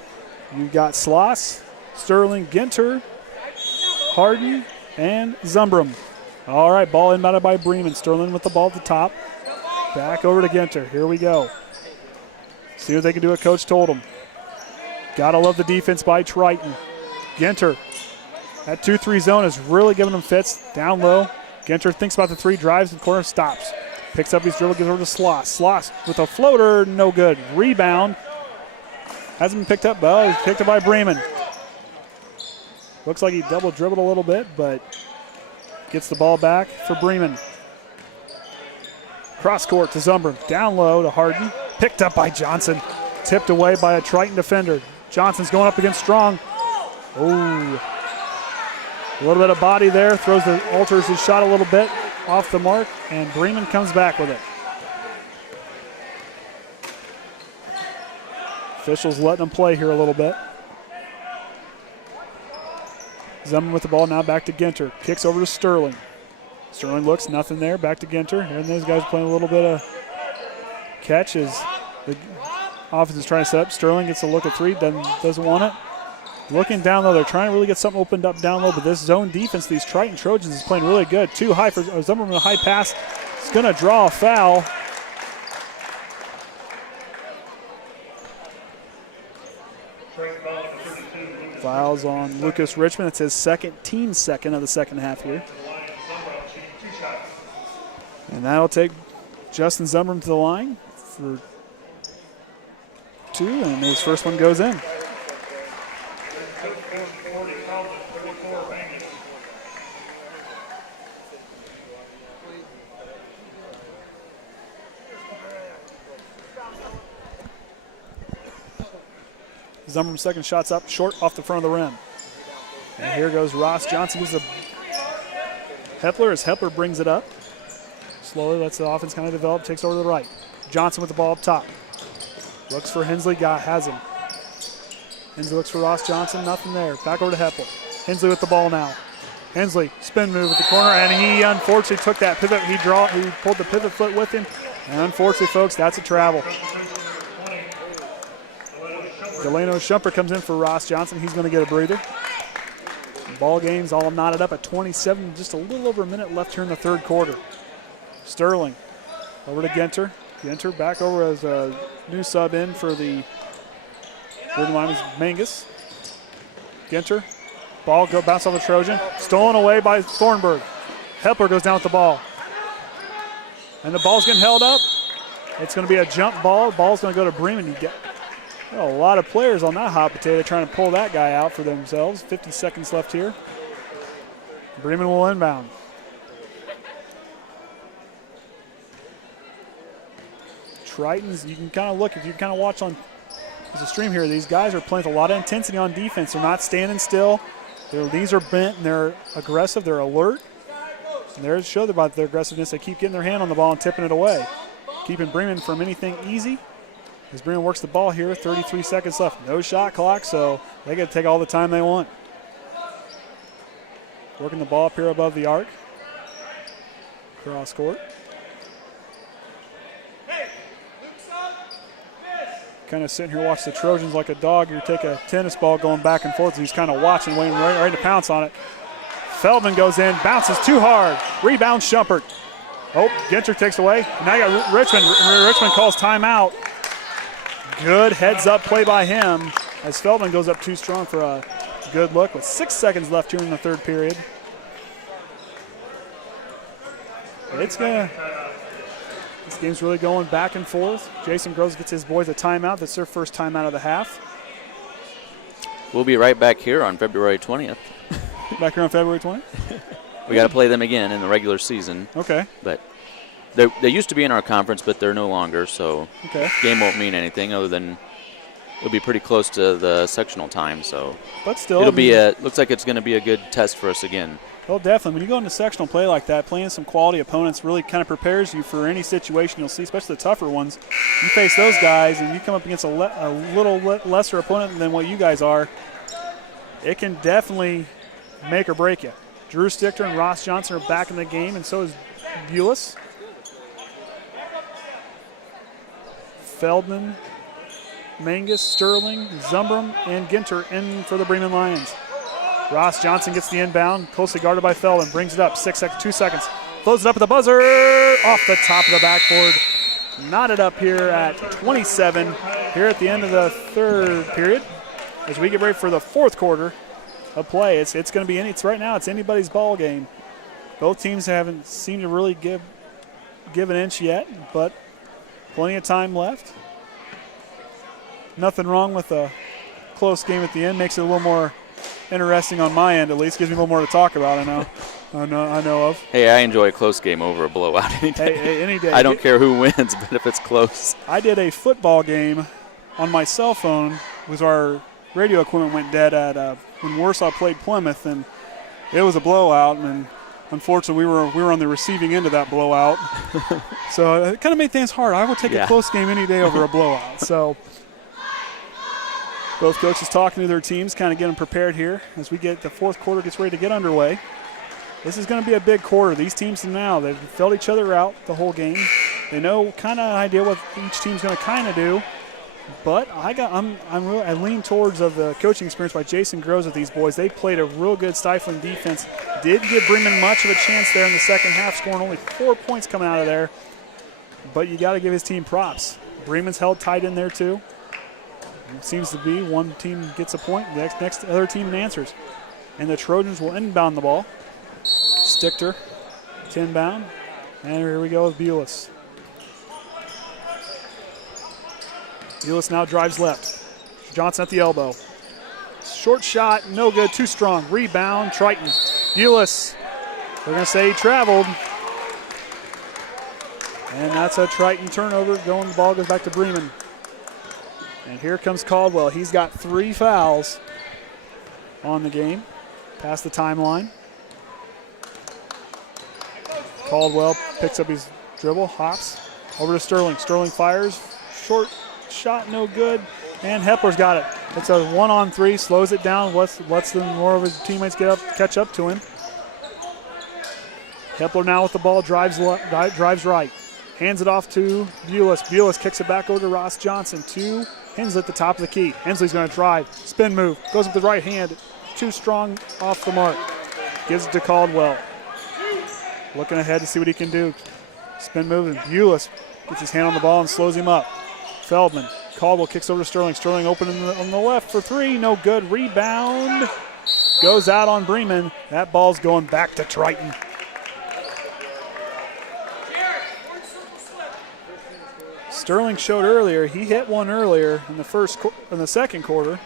you've got Sloss, Sterling, Ginter, Hardin, and Zumbrun. All right, ball inbounded by Bremen. Sterling with the ball at the top. Back over to Ginter. Here we go. See what they can do what Coach told them. Gotta love the defense by Triton. Ginter. That 2-3 zone is really giving them fits. Down low. Ginter thinks about the three, drives in the corner, stops. Picks up his dribble, gives over to Sloss. Sloss with a floater, no good. Rebound. Hasn't been picked up, but he's picked up by Bremen. Looks like he double dribbled a little bit, but gets the ball back for Bremen. Cross court to Zumbrun. Down low to Hardin. Picked up by Johnson. Tipped away by a Triton defender. Johnson's going up against Strong. Oh. A little bit of body there. Alters his shot a little bit off the mark, and Bremen comes back with it. Officials letting him play here a little bit. Zumbrun with the ball now back to Ginter. Kicks over to Sterling. Sterling looks, nothing there. Back to Ginter. And those guys playing a little bit of catch as the offense is trying to set up. Sterling gets a look at three, doesn't want it. Looking down low, they're trying to really get something opened up down low, but this zone defense, these Triton Trojans, is playing really good. Too high for Zumbrun with a high pass. It's going to draw a foul. Fouls on Lucas Richman. It's his team second of the second half here. And that'll take Justin Zumbrun to the line for 2, and his first one goes in. Zumbrun's second shot's up short off the front of the rim. And here goes Ross Johnson. Gives the Hepler as Hepler brings it up. Slowly lets the offense kind of develop, takes over to the right. Johnson with the ball up top. Looks for Hensley, has him. Hensley looks for Ross Johnson, nothing there. Back over to Hepler. Hensley with the ball now. Hensley, spin move at the corner, and he unfortunately took that pivot. He pulled the pivot foot with him, and unfortunately, folks, that's a travel. Delano Shumpert comes in for Ross Johnson. He's going to get a breather. Ball game's all knotted up at 27, just a little over a minute left here in the third quarter. Sterling over to Ginter. Ginter back over as a new sub in for the Bremen Lions, Manges. Ginter, ball bounce off the Trojan. Stolen away by Thornburg. Hepler goes down with the ball. And the ball's getting held up. It's going to be a jump ball. The ball's going to go to Bremen. You get a lot of players on that hot potato trying to pull that guy out for themselves. 50 seconds left here. Bremen will inbound. Tritons, you can kind of look, if you kind of watch on the stream here, these guys are playing with a lot of intensity on defense. They're not standing still. Their knees are bent and they're aggressive. They're alert. And they're showing about their aggressiveness. They keep getting their hand on the ball and tipping it away. Keeping Bremen from anything easy. As Bremen works the ball here, 33 seconds left. No shot clock, so they got to take all the time they want. Working the ball up here above the arc. Cross court. Kind of sitting here watching the Trojans like a dog. You take a tennis ball going back and forth. He's kind of watching, waiting, ready to pounce on it. Feldman goes in, bounces too hard. Rebound Shumpert. Oh, Ginter takes away. Now you got Richman. Richman calls timeout. Good heads-up play by him as Feldman goes up too strong for a good look with 6 seconds left here in the third period. This game's really going back and forth. Jason Groves gets his boys a timeout. That's their first timeout of the half. We'll be right back here on February 20th. Back here on February 20th? We got to play them again in the regular season. Okay. But they used to be in our conference, but they're no longer, so okay. Game won't mean anything other than it'll be pretty close to the sectional time. So, but still, looks like it's going to be a good test for us again. Well, definitely. When you go into sectional play like that, playing some quality opponents really kind of prepares you for any situation you'll see, especially the tougher ones. You face those guys and you come up against a little lesser opponent than what you guys are, it can definitely make or break you. Drew Stichter and Ross Johnson are back in the game, and so is Bules. Feldman, Manges, Sterling, Zumbrun, and Ginter in for the Bremen Lions. Ross Johnson gets the inbound, closely guarded by Feldman, brings it up, 2 seconds. Throws it up at the buzzer, off the top of the backboard. Knotted up here at 27, here at the end of the third period. As we get ready for the fourth quarter of play, it's going to be right now it's anybody's ball game. Both teams haven't seemed to really give an inch yet, but plenty of time left. Nothing wrong with a close game at the end. Makes it a little more interesting on my end, at least. Gives me a little more to talk about. I know of. Hey, I enjoy a close game over a blowout any day. Hey, any day. I don't care who wins, but if it's close. I did a football game on my cell phone because our radio equipment went dead at when Warsaw played Plymouth, and it was a blowout. And unfortunately, we were on the receiving end of that blowout. So it kind of made things hard. I would take a close game any day over a blowout. So both coaches talking to their teams, kind of getting prepared here as we get the fourth quarter gets ready to get underway. This is going to be a big quarter. These teams now, they've felt each other out the whole game. They know kind of an idea what each team's going to kind of do. But I lean towards of the coaching experience by Jason Groves with these boys. They played a real good stifling defense. Did give Bremen much of a chance there in the second half, scoring only 4 points coming out of there. But you got to give his team props. Bremen's held tight in there too. It seems to be one team gets a point, the next other team answers. And the Trojans will inbound the ball. Stichter, 10 bound. And here we go with Bules. Bules now drives left. Johnson at the elbow. Short shot, no good, too strong. Rebound, Triton. Bules, we're going to say he traveled. And that's a Triton turnover. The ball goes back to Bremen. And here comes Caldwell. He's got 3 fouls on the game, past the timeline. Caldwell picks up his dribble, hops over to Sterling. Sterling fires, short shot, no good, and Hepler's got it. It's a 1-on-3, slows it down, lets more of his teammates catch up to him. Hepler now with the ball, drives right, hands it off to Bules. Bules kicks it back over to Ross Johnson, to Hensley at the top of the key. Hensley's going to drive, spin move, goes with the right hand, too strong off the mark. Gives it to Caldwell. Looking ahead to see what he can do. Spin move, and Bules gets his hand on the ball and slows him up. Feldman, Caldwell kicks over to Sterling. Sterling open on the left for 3, no good. Rebound goes out on Bremen. That ball's going back to Triton. Sterling showed earlier, he hit one earlier in the second quarter.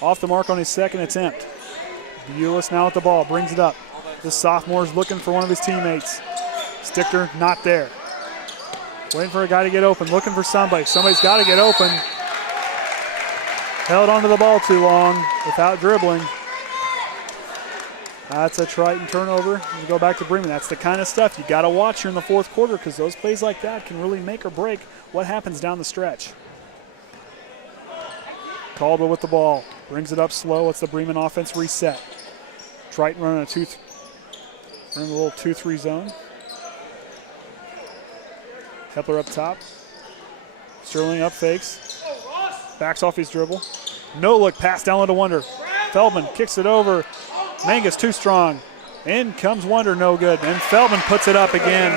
Off the mark on his second attempt. Bules now with the ball, brings it up. The sophomore's looking for one of his teammates. Stichter not there. Waiting for a guy to get open, looking for somebody. Somebody's got to get open. Held onto the ball too long without dribbling. That's a Triton turnover. We go back to Bremen. That's the kind of stuff you got to watch here in the fourth quarter, because those plays like that can really make or break what happens down the stretch. Caldwell with the ball. Brings it up slow. Lets the Bremen offense reset. Triton running a little 2-3 zone. Hepler up top. Sterling up fakes. Backs off his dribble. No look pass down low to Wunder. Feldman kicks it over. Manges too strong. In comes Wunder, no good. And Feldman puts it up again.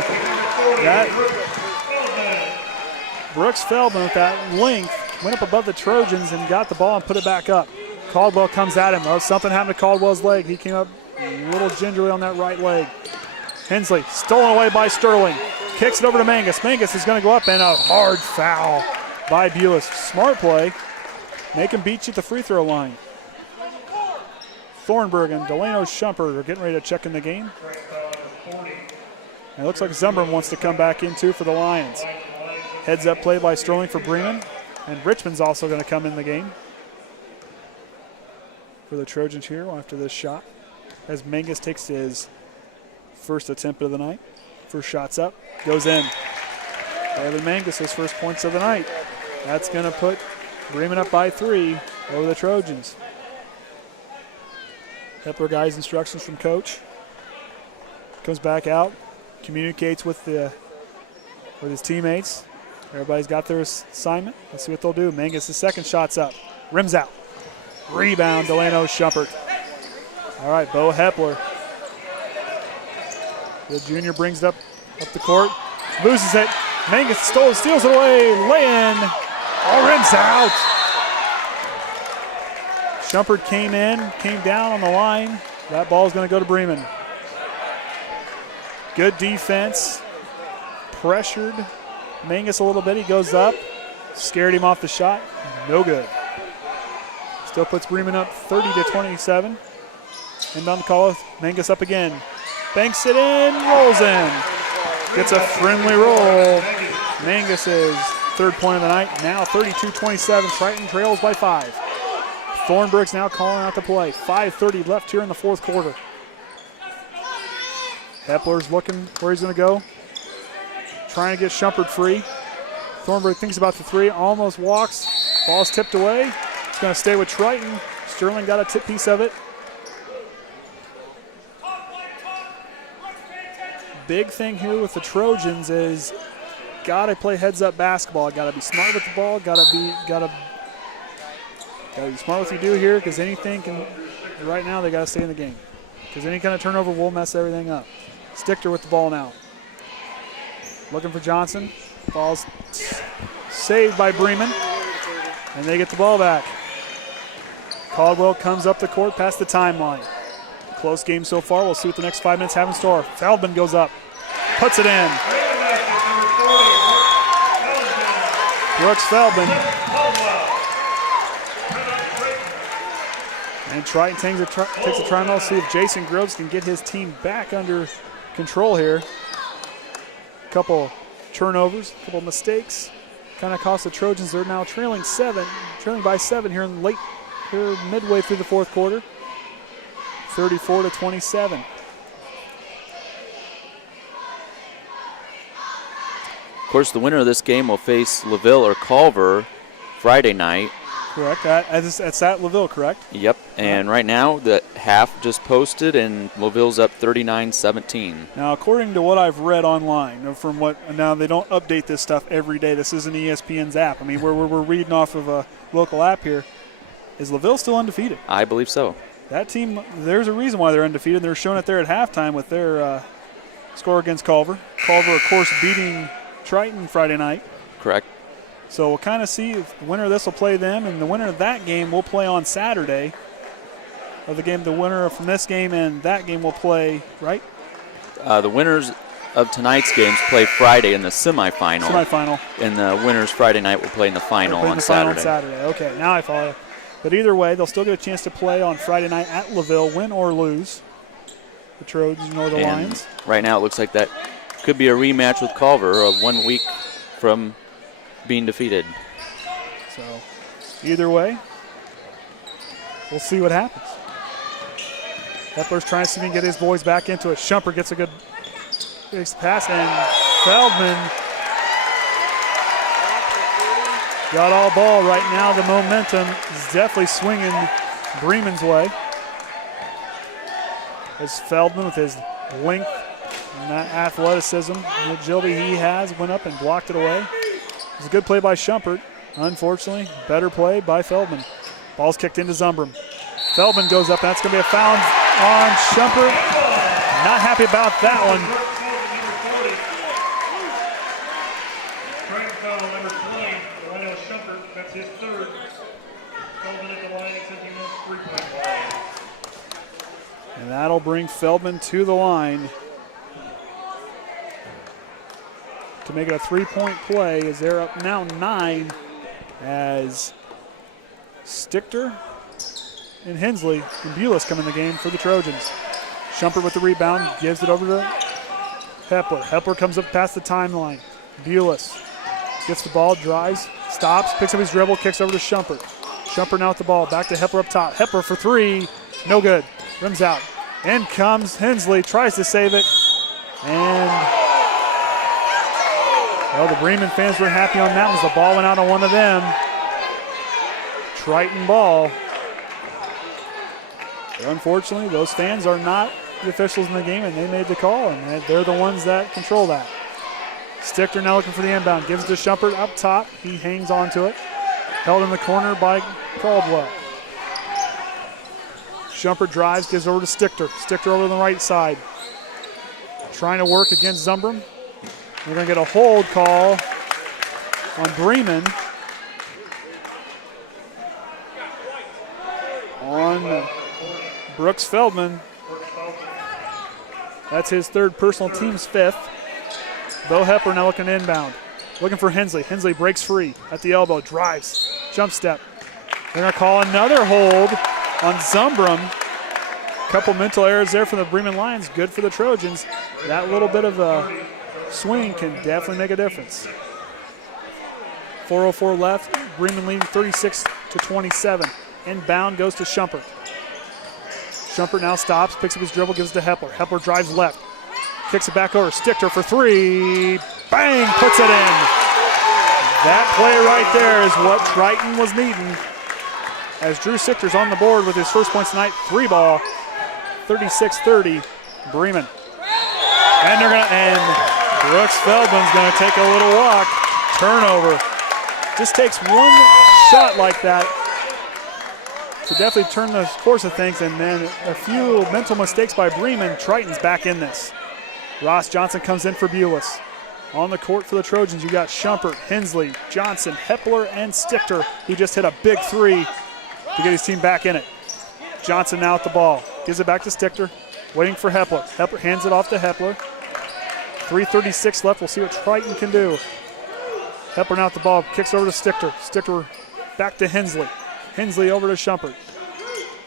Brooks Feldman with that length went up above the Trojans and got the ball and put it back up. Caldwell comes at him. Oh, something happened to Caldwell's leg. He came up a little gingerly on that right leg. Hensley stolen away by Sterling. Kicks it over to Manges. Manges is going to go up, and a hard foul by Bules. Smart play. Make him beat you at the free throw line. Thornburg and Delano Shumpert are getting ready to check in the game. And it looks like Zumbrun wants to come back in too for the Lions. Heads up play by Sterling for Bremen. And Richman's also going to come in the game for the Trojans here after this shot, as Manges takes his first attempt of the night. First shot's up, goes in. Evan Manges, his first points of the night. That's going to put Bremen up by 3 over the Trojans. Hepler guys instructions from coach. Comes back out, communicates with his teammates. Everybody's got their assignment. Let's see what they'll do. Manges, his second shot's up. Rims out. Rebound, Delano Shumpert. All right, Beau Hepler. The junior brings it up the court. Loses it. Manges steals it away. Lay-in. All rims out. Shumpert came down on the line. That ball is going to go to Bremen. Good defense. Pressured Manges a little bit. He goes up. Scared him off the shot. No good. Still puts Bremen up 30-27. Inbound call. Manges up again. Banks it in. Rolls in. Gets a friendly roll. Manges' third point of the night. Now 32-27. Triton trails by 5. Thornburg's now calling out the play. 5:30 left here in the fourth quarter. Hepler's looking where he's going to go. Trying to get Shumpert free. Thornburg thinks about the 3, almost walks. Ball's tipped away. It's going to stay with Triton. Sterling got a tip piece of it. Big thing here with the Trojans is got to play heads-up basketball. Got to be smart with the ball. Got to be smart what you do here, because anything can. Right now they got to stay in the game, because any kind of turnover will mess everything up. Stichter with the ball now. Looking for Johnson. Ball's saved by Bremen, and they get the ball back. Caldwell comes up the court past the timeline. Close game so far. We'll see what the next 5 minutes have in store. Feldman goes up. puts it in. Brooks Feldman. And Triton takes a timeout to see if Jason Groves can get his team back under control here. Couple turnovers, couple mistakes, kind of cost the Trojans. They're now trailing by 7 here midway through the fourth quarter. 34-27. Of course, the winner of this game will face LaVille or Culver Friday night. Correct. That's at LaVille, correct? Yep. And right now, the half just posted, and LaVille's up 39-17. Now, according to what I've read online, now they don't update this stuff every day. This isn't ESPN's app. I mean, we're reading off of a local app here. Is LaVille still undefeated? I believe so. That team, there's a reason why they're undefeated. They're showing it there at halftime with their score against Culver. Culver, of course, beating Triton Friday night. Correct. So we'll kind of see if the winner of this will play them, and the winner of that game will play on Saturday. Of the game, the winner from this game and that game will play, right? The winners of tonight's games play Friday in the semifinal. And the winners Friday night will play in the final on Saturday. Okay, now I follow you. But either way, they'll still get a chance to play on Friday night at LaVille, win or lose. The Trojans or the Lions. Right now it looks like that could be a rematch with Culver of 1 week from being defeated. So either way, we'll see what happens. Hepler's trying to see if he can get his boys back into it. Shumpert gets a good pass, and Feldman got all ball right now. The momentum is definitely swinging Bremen's way. As Feldman, with his length and that athleticism and agility he has, went up and blocked it away. It was a good play by Shumpert. Unfortunately, better play by Feldman. Ball's kicked into Zumbrun. Feldman goes up, and that's going to be a foul on Shumpert. Not happy about that one. Triton foul number 20, Delano Shumpert. That's his third. Feldman at the line, except he missed 3-point line. And that'll bring Feldman to the line to make it a 3-point play, as they're up now 9 as Stichter and Hensley and Bules come in the game for the Trojans. Shumpert with the rebound, gives it over to Hepler. Hepler comes up past the timeline. Bules gets the ball, drives, stops, picks up his dribble, kicks over to Shumpert. Shumpert now with the ball, back to Hepler up top. Hepler for 3, no good, rims out. In comes Hensley, tries to save it, and well, the Bremen fans were happy on that one as the ball went out on one of them. Triton ball. But unfortunately, those fans are not the officials in the game, and they made the call, and they're the ones that control that. Stichter now looking for the inbound. Gives it to Shumpert up top. He hangs on to it. Held in the corner by Caldwell. Shumpert drives, gives over to Stichter. Stichter over on the right side. Trying to work against Zumbrun. They're going to get a hold call on Bremen. On Brooks Feldman. That's his third, personal team's 5th. Beau Hepler now looking inbound. Looking for Hensley. Hensley breaks free at the elbow, drives, jump step. They're going to call another hold on Zumbrun. Couple mental errors there from the Bremen Lions. Good for the Trojans. That little bit of a swing can definitely make a difference. 4:04 left. Bremen leading 36-27. Inbound goes to Shumpert. Shumpert now stops, picks up his dribble, gives it to Hepler. Hepler drives left, kicks it back over. Stichter for 3. Bang! Puts it in. That play right there is what Triton was needing. As Drew Stichter's on the board with his first points tonight, 3 ball, 36-30, Bremen. And Brooks Feldman's going to take a little walk. Turnover. Just takes one shot like that to definitely turn the course of things, and then a few mental mistakes by Bremen. Triton's back in this. Ross Johnson comes in for Bules. On the court for the Trojans, you got Shumpert, Hensley, Johnson, Hepler, and Stichter, who just hit a big 3 to get his team back in it. Johnson now with the ball. Gives it back to Stichter, waiting for Hepler. Hepler hands it off to Hepler. 3:36 left. We'll see what Triton can do. Hepler now at the ball. Kicks over to Stichter. Stichter back to Hensley. Hensley over to Shumpert.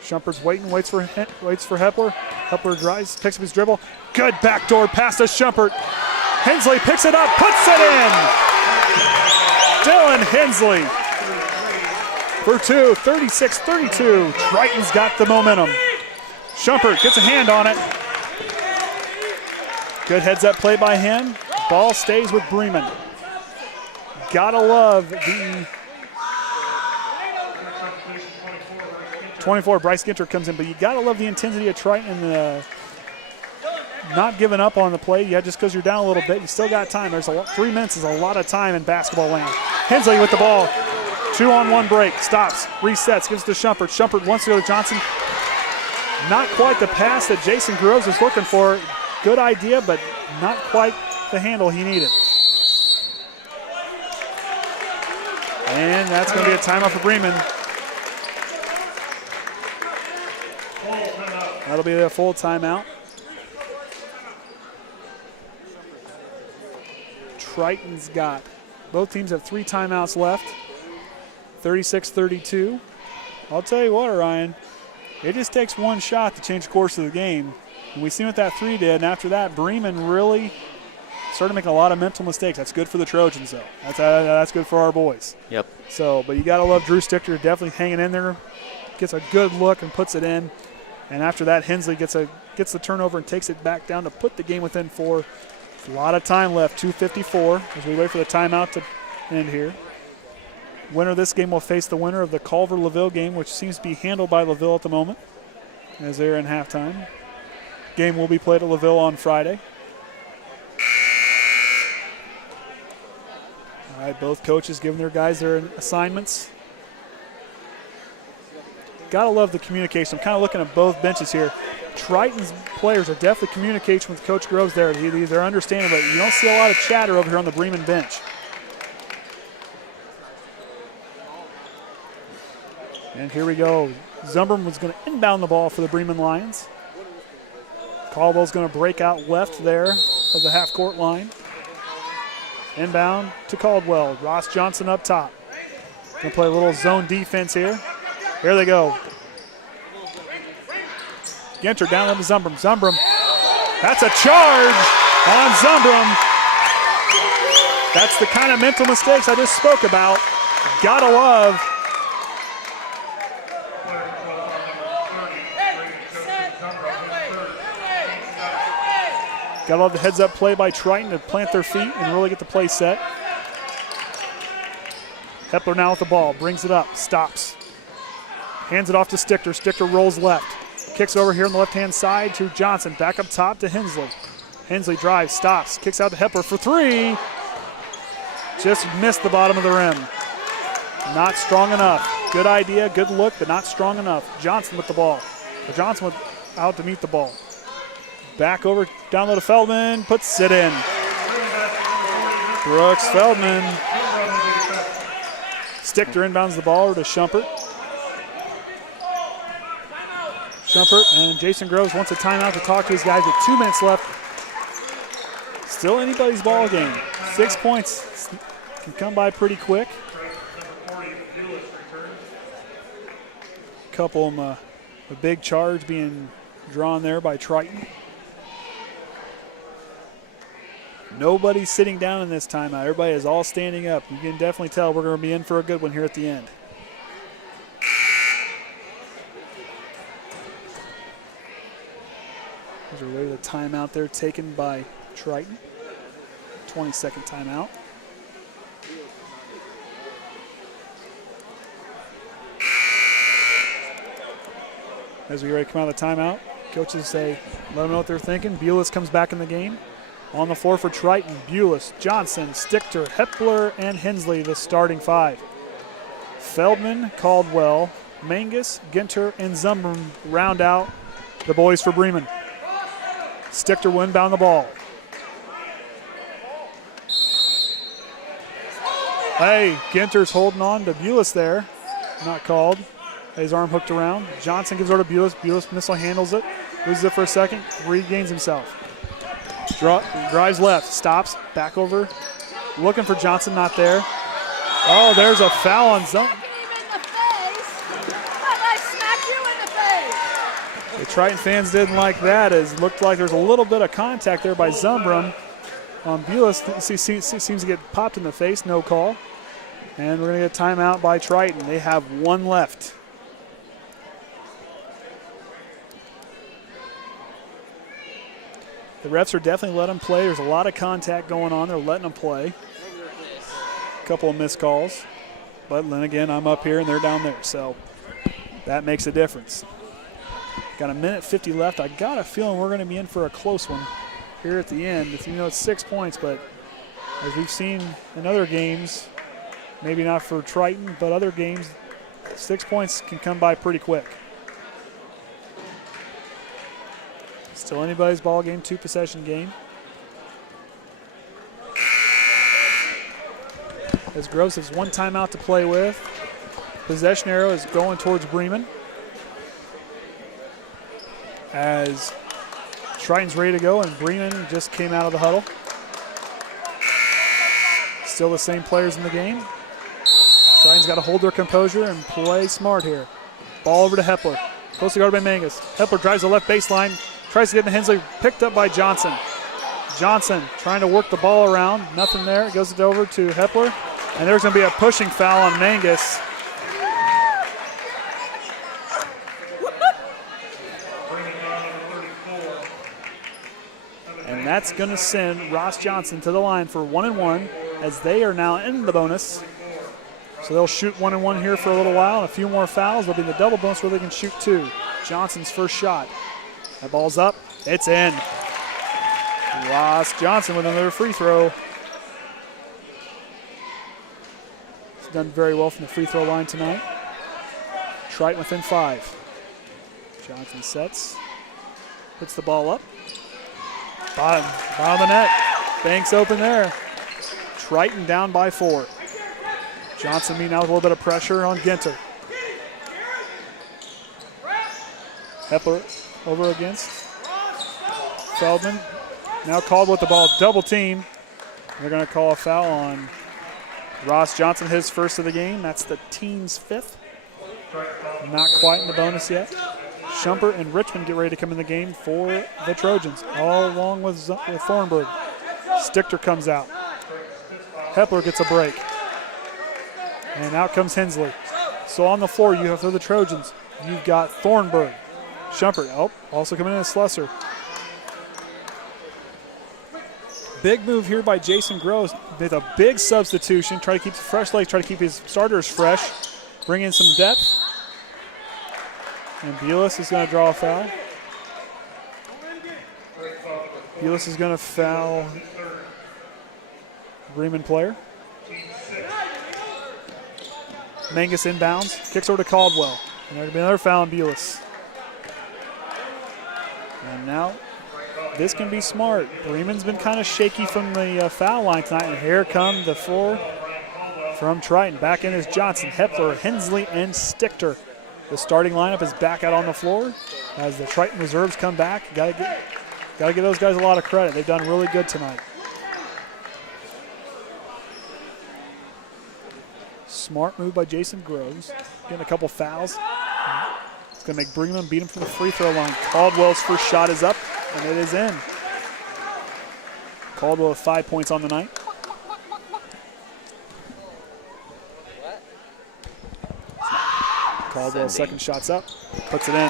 Shumpert's waiting, waits for Hepler. Hepler drives, picks up his dribble. Good backdoor pass to Shumpert. Hensley picks it up, puts it in. Dylan Hensley for two, 36-32. Triton's got the momentum. Shumpert gets a hand on it. Good heads-up play by him. Ball stays with Bremen. Gotta love the 24, Bryce Ginter comes in, but you gotta love the intensity of Triton and the not giving up on the play. Yeah, just because you're down a little bit, you still got time. 3 minutes is a lot of time in basketball land. Hensley with the ball. 2-on-1 break, stops, resets, gives to Shumpert. Shumpert wants to go to Johnson. Not quite the pass that Jason Groves was looking for. Good idea, but not quite the handle he needed. And that's going to be a timeout for Bremen. That'll be a full timeout. Triton's got, both teams have 3 timeouts left. 36-32. I'll tell you what, Ryan, it just takes one shot to change the course of the game. And we seen what that 3 did, and after that, Bremen really started making a lot of mental mistakes. That's good for the Trojans, though. That's good for our boys. Yep. So, but you got to love Drew Stichter definitely hanging in there, gets a good look and puts it in. And after that, Hensley gets the turnover and takes it back down to put the game within 4. A lot of time left, 2:54 as we wait for the timeout to end here. Winner of this game will face the winner of the Culver-LaVille game, which seems to be handled by LaVille at the moment as they're in halftime. Game will be played at LaVille on Friday. All right, both coaches giving their guys their assignments. Gotta love the communication. I'm kind of looking at both benches here. Triton's players are definitely communicating with Coach Groves there. They're understanding, but you don't see a lot of chatter over here on the Bremen bench. And here we go. Zumbrun was going to inbound the ball for the Bremen Lions. Caldwell's going to break out left there of the half-court line. Inbound to Caldwell. Ross Johnson up top. Going to play a little zone defense here. Here they go. Ginter down to Zumbrun. Zumbrun. That's a charge on Zumbrun. That's the kind of mental mistakes I just spoke about. Gotta love. Gotta love the heads-up play by Triton to plant their feet and really get the play set. Hepler now with the ball. Brings it up. Stops. Hands it off to Stichter. Stichter rolls left. Kicks over here on the left-hand side to Johnson. Back up top to Hensley. Hensley drives, stops, kicks out to Hepler for 3. Just missed the bottom of the rim. Not strong enough. Good idea, good look, but not strong enough. Johnson with the ball. Johnson went out to meet the ball. Back over, down low to Feldman, puts it in. Brooks Feldman. Stichter inbounds the ball over to Shumpert. Shumpert and Jason Groves wants a timeout to talk to his guys with 2 minutes left. Still anybody's ball game. 6 points can come by pretty quick. Couple of them, a big charge being drawn there by Triton. Nobody's sitting down in this timeout. Everybody is all standing up. You can definitely tell we're going to be in for a good one here at the end. There's a really the timeout there taken by Triton. 20-second timeout. As we ready to come out of the timeout, coaches say, let them know what they're thinking. Bules comes back in the game. On the floor for Triton, Bules, Johnson, Stichter, Hepler, and Hensley, the starting 5. Feldman, Caldwell, Manges, Ginter, and Zumbrun round out the boys for Bremen. Stichter will inbound the ball. Hey, Ginter's holding on to Bules there. Not called. His arm hooked around. Johnson gives over to Bules. Bules missile handles it. Loses it for a second. Regains himself. Drives left, stops, back over. Looking for Johnson, not there. Oh, there's a foul on Zumbrun. The Triton fans didn't like that, as it looked like there was a little bit of contact there by Zumbrun on Bules. Seems to get popped in the face, no call. And we're going to get a timeout by Triton. They have one left. The refs are definitely letting them play. There's a lot of contact going on. They're letting them play. A couple of missed calls. But then again, I'm up here and they're down there, so that makes a difference. Got a minute 50 left. I got a feeling we're going to be in for a close one here at the end. It's 6 points, but as we've seen in other games, maybe not for Triton, but other games, 6 points can come by pretty quick. Still anybody's ball game, 2-possession game. As Groves has one timeout to play with. Possession arrow is going towards Bremen. As Triton's ready to go, and Bremen just came out of the huddle. Still the same players in the game. Triton's got to hold their composure and play smart here. Ball over to Hepler. Closely guarded by Manges. Hepler drives the left baseline. Tries to get to Hensley. Picked up by Johnson. Johnson trying to work the ball around. Nothing there. It goes over to Hepler. And there's going to be a pushing foul on Manges. And that's going to send Ross Johnson to the line for 1-1 as they are now in the bonus. So they'll shoot 1-1 here for a little while. And a few more fouls. They'll be in the double bonus where they can shoot 2. Johnson's first shot. That ball's up. It's in. Ross Johnson with another free throw. He's done very well from the free throw line tonight. Triton within 5. Johnson sets. Puts the ball up. Bottom of the net. Banks open there. Triton down by 4. Johnson meeting out with a little bit of pressure on Ginter. Hepler over against Feldman. Now Caldwell with the ball, double team. They're going to call a foul on Ross Johnson, his first of the game. That's the team's 5th. Not quite in the bonus yet. Shumpert and Richman get ready to come in the game for the Trojans, all along with Thornburg. Stichter comes out. Hepler gets a break. And out comes Hensley. So on the floor, you have for the Trojans, you've got Thornburg, Shumpert. Oh, also coming in as Slusser. Big move here by Jason Groves with a big substitution. Try to keep fresh legs, try to keep his starters fresh. Bring in some depth. And Bules is going to draw a foul. Bules is going to foul Bremen player. Manges inbounds, kicks over to Caldwell. And there'll be another foul on Bules. And now this can be smart. Bremen's been kind of shaky from the foul line tonight. And here come the 4 from Triton. Back in is Johnson, Hepler, Hensley, and Stichter. The starting lineup is back out on the floor as the Triton reserves come back. Got to give those guys a lot of credit. They've done really good tonight. Smart move by Jason Groves. Getting a couple fouls. It's going to make Bremen beat him from the free throw line. Caldwell's first shot is up, and it is in. Caldwell with 5 points on the night. Caldwell's second shot's up, puts it in.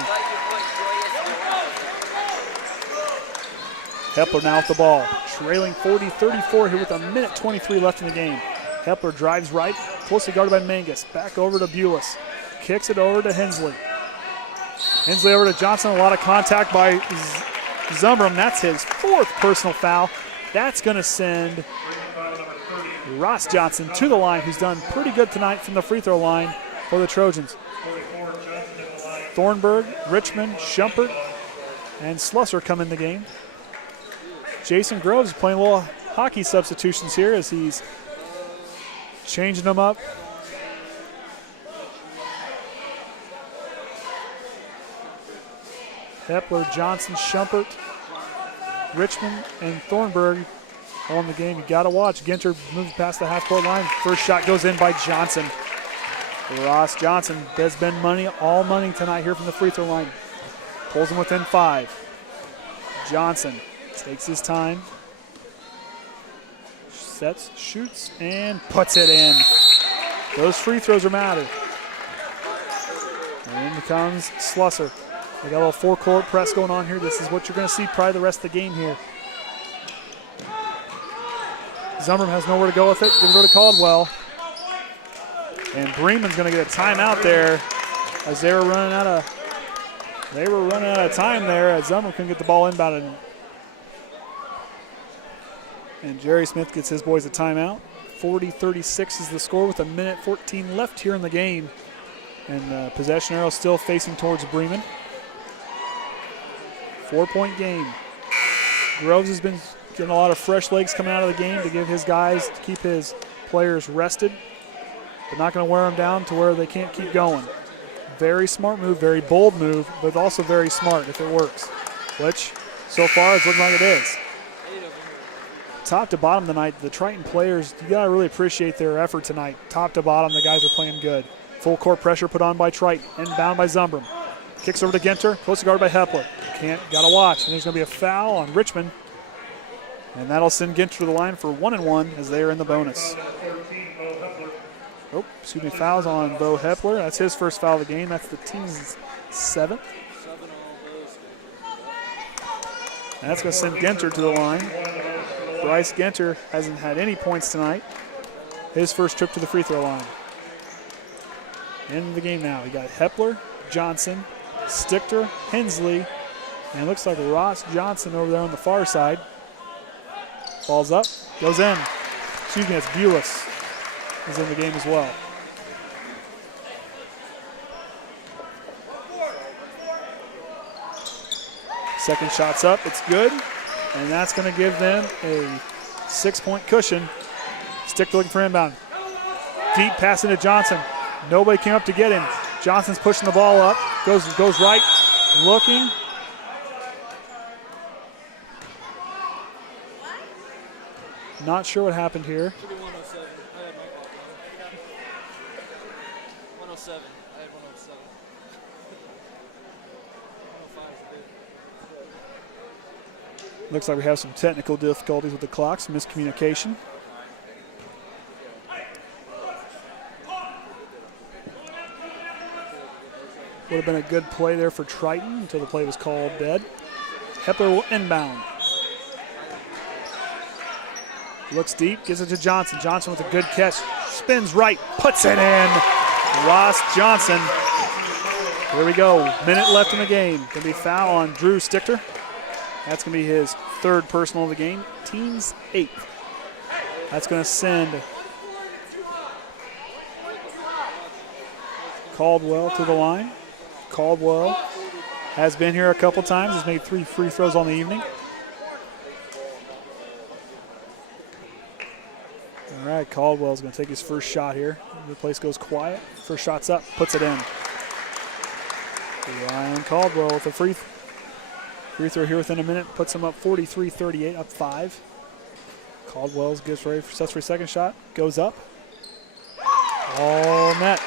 Hepler now with the ball, trailing 40-34 here with a minute 23 left in the game. Hepler drives right, closely guarded by Manges. Back over to Bules, kicks it over to Hensley. Hensley over to Johnson, a lot of contact by Zumbrun. That's his 4th personal foul. That's going to send Ross Johnson to the line, who's done pretty good tonight from the free throw line for the Trojans. Thornburg, Richman, Shumpert, and Slusser come in the game. Jason Groves is playing a little hockey substitutions here as he's changing them up. Hepler, Johnson, Shumpert, Richman and Thornburg on the game. You got to watch. Ginter moves past the half-court line. First shot goes in by Johnson. Ross Johnson has been all money tonight here from the free throw line. Pulls him within 5. Johnson takes his time. Sets, shoots, and puts it in. Those free throws are matter. And in comes Slusser. They got a little four-court press going on here. This is what you're going to see probably the rest of the game here. Zumbrun has nowhere to go with it. Gives it to Caldwell. And Bremen's going to get a timeout there as they were running out of time there as Zumbrun couldn't get the ball inbounded. And Jerry Smith gets his boys a timeout. 40-36 is the score with 1:14 left here in the game. And possession arrow still facing towards Bremen. 4-point game. Groves has been getting a lot of fresh legs coming out of the game to give his guys, to keep his players rested. But not going to wear them down to where they can't keep going. Very smart move, very bold move, but also very smart if it works. Which, so far, it's looking like it is. Top to bottom tonight, the Triton players, you got to really appreciate their effort tonight. Top to bottom, the guys are playing good. Full court pressure put on by Triton, inbound by Zumbrun. Kicks over to Ginter, close to guard by Hepler. Got to watch, and there's going to be a foul on Richman. And that'll send Ginter to the line for 1-1 as they are in the bonus. Fouls on Beau Hepler. That's his first foul of the game. That's the team's 7th. And that's going to send Ginter to the line. Bryce Ginter hasn't had any points tonight. His first trip to the free throw line. End of the game now. We got Hepler, Johnson, Stichter, Hensley, and it looks like Ross Johnson over there on the far side. Ball's up, goes in. Excuse me, it's Bules is in the game as well. Second shot's up, it's good. And that's going to give them a 6-point cushion. Stichter looking for inbound. Deep pass into Johnson. Nobody came up to get him. Johnson's pushing the ball up. Goes right, looking. Not sure what happened here. 107. I had 107. Looks like we have some technical difficulties with the clock, some miscommunication. Would have been a good play there for Triton until the play was called dead. Hepler will inbound. Looks deep, gives it to Johnson. Johnson with a good catch. Spins right, puts it in. Ross Johnson. Here we go. Minute left in the game. Going to be foul on Drew Stichter. That's going to be his 3rd personal of the game. Team's 8th. That's going to send Caldwell to the line. Caldwell has been here a couple times. Has made 3 free throws on the evening. All right, Caldwell's going to take his first shot here. The place goes quiet. First shot's up, puts it in. Ryan Caldwell with a free throw here within a minute. Puts him up 43-38, up 5. Caldwell gets ready for sets for a second shot. Goes up. All net.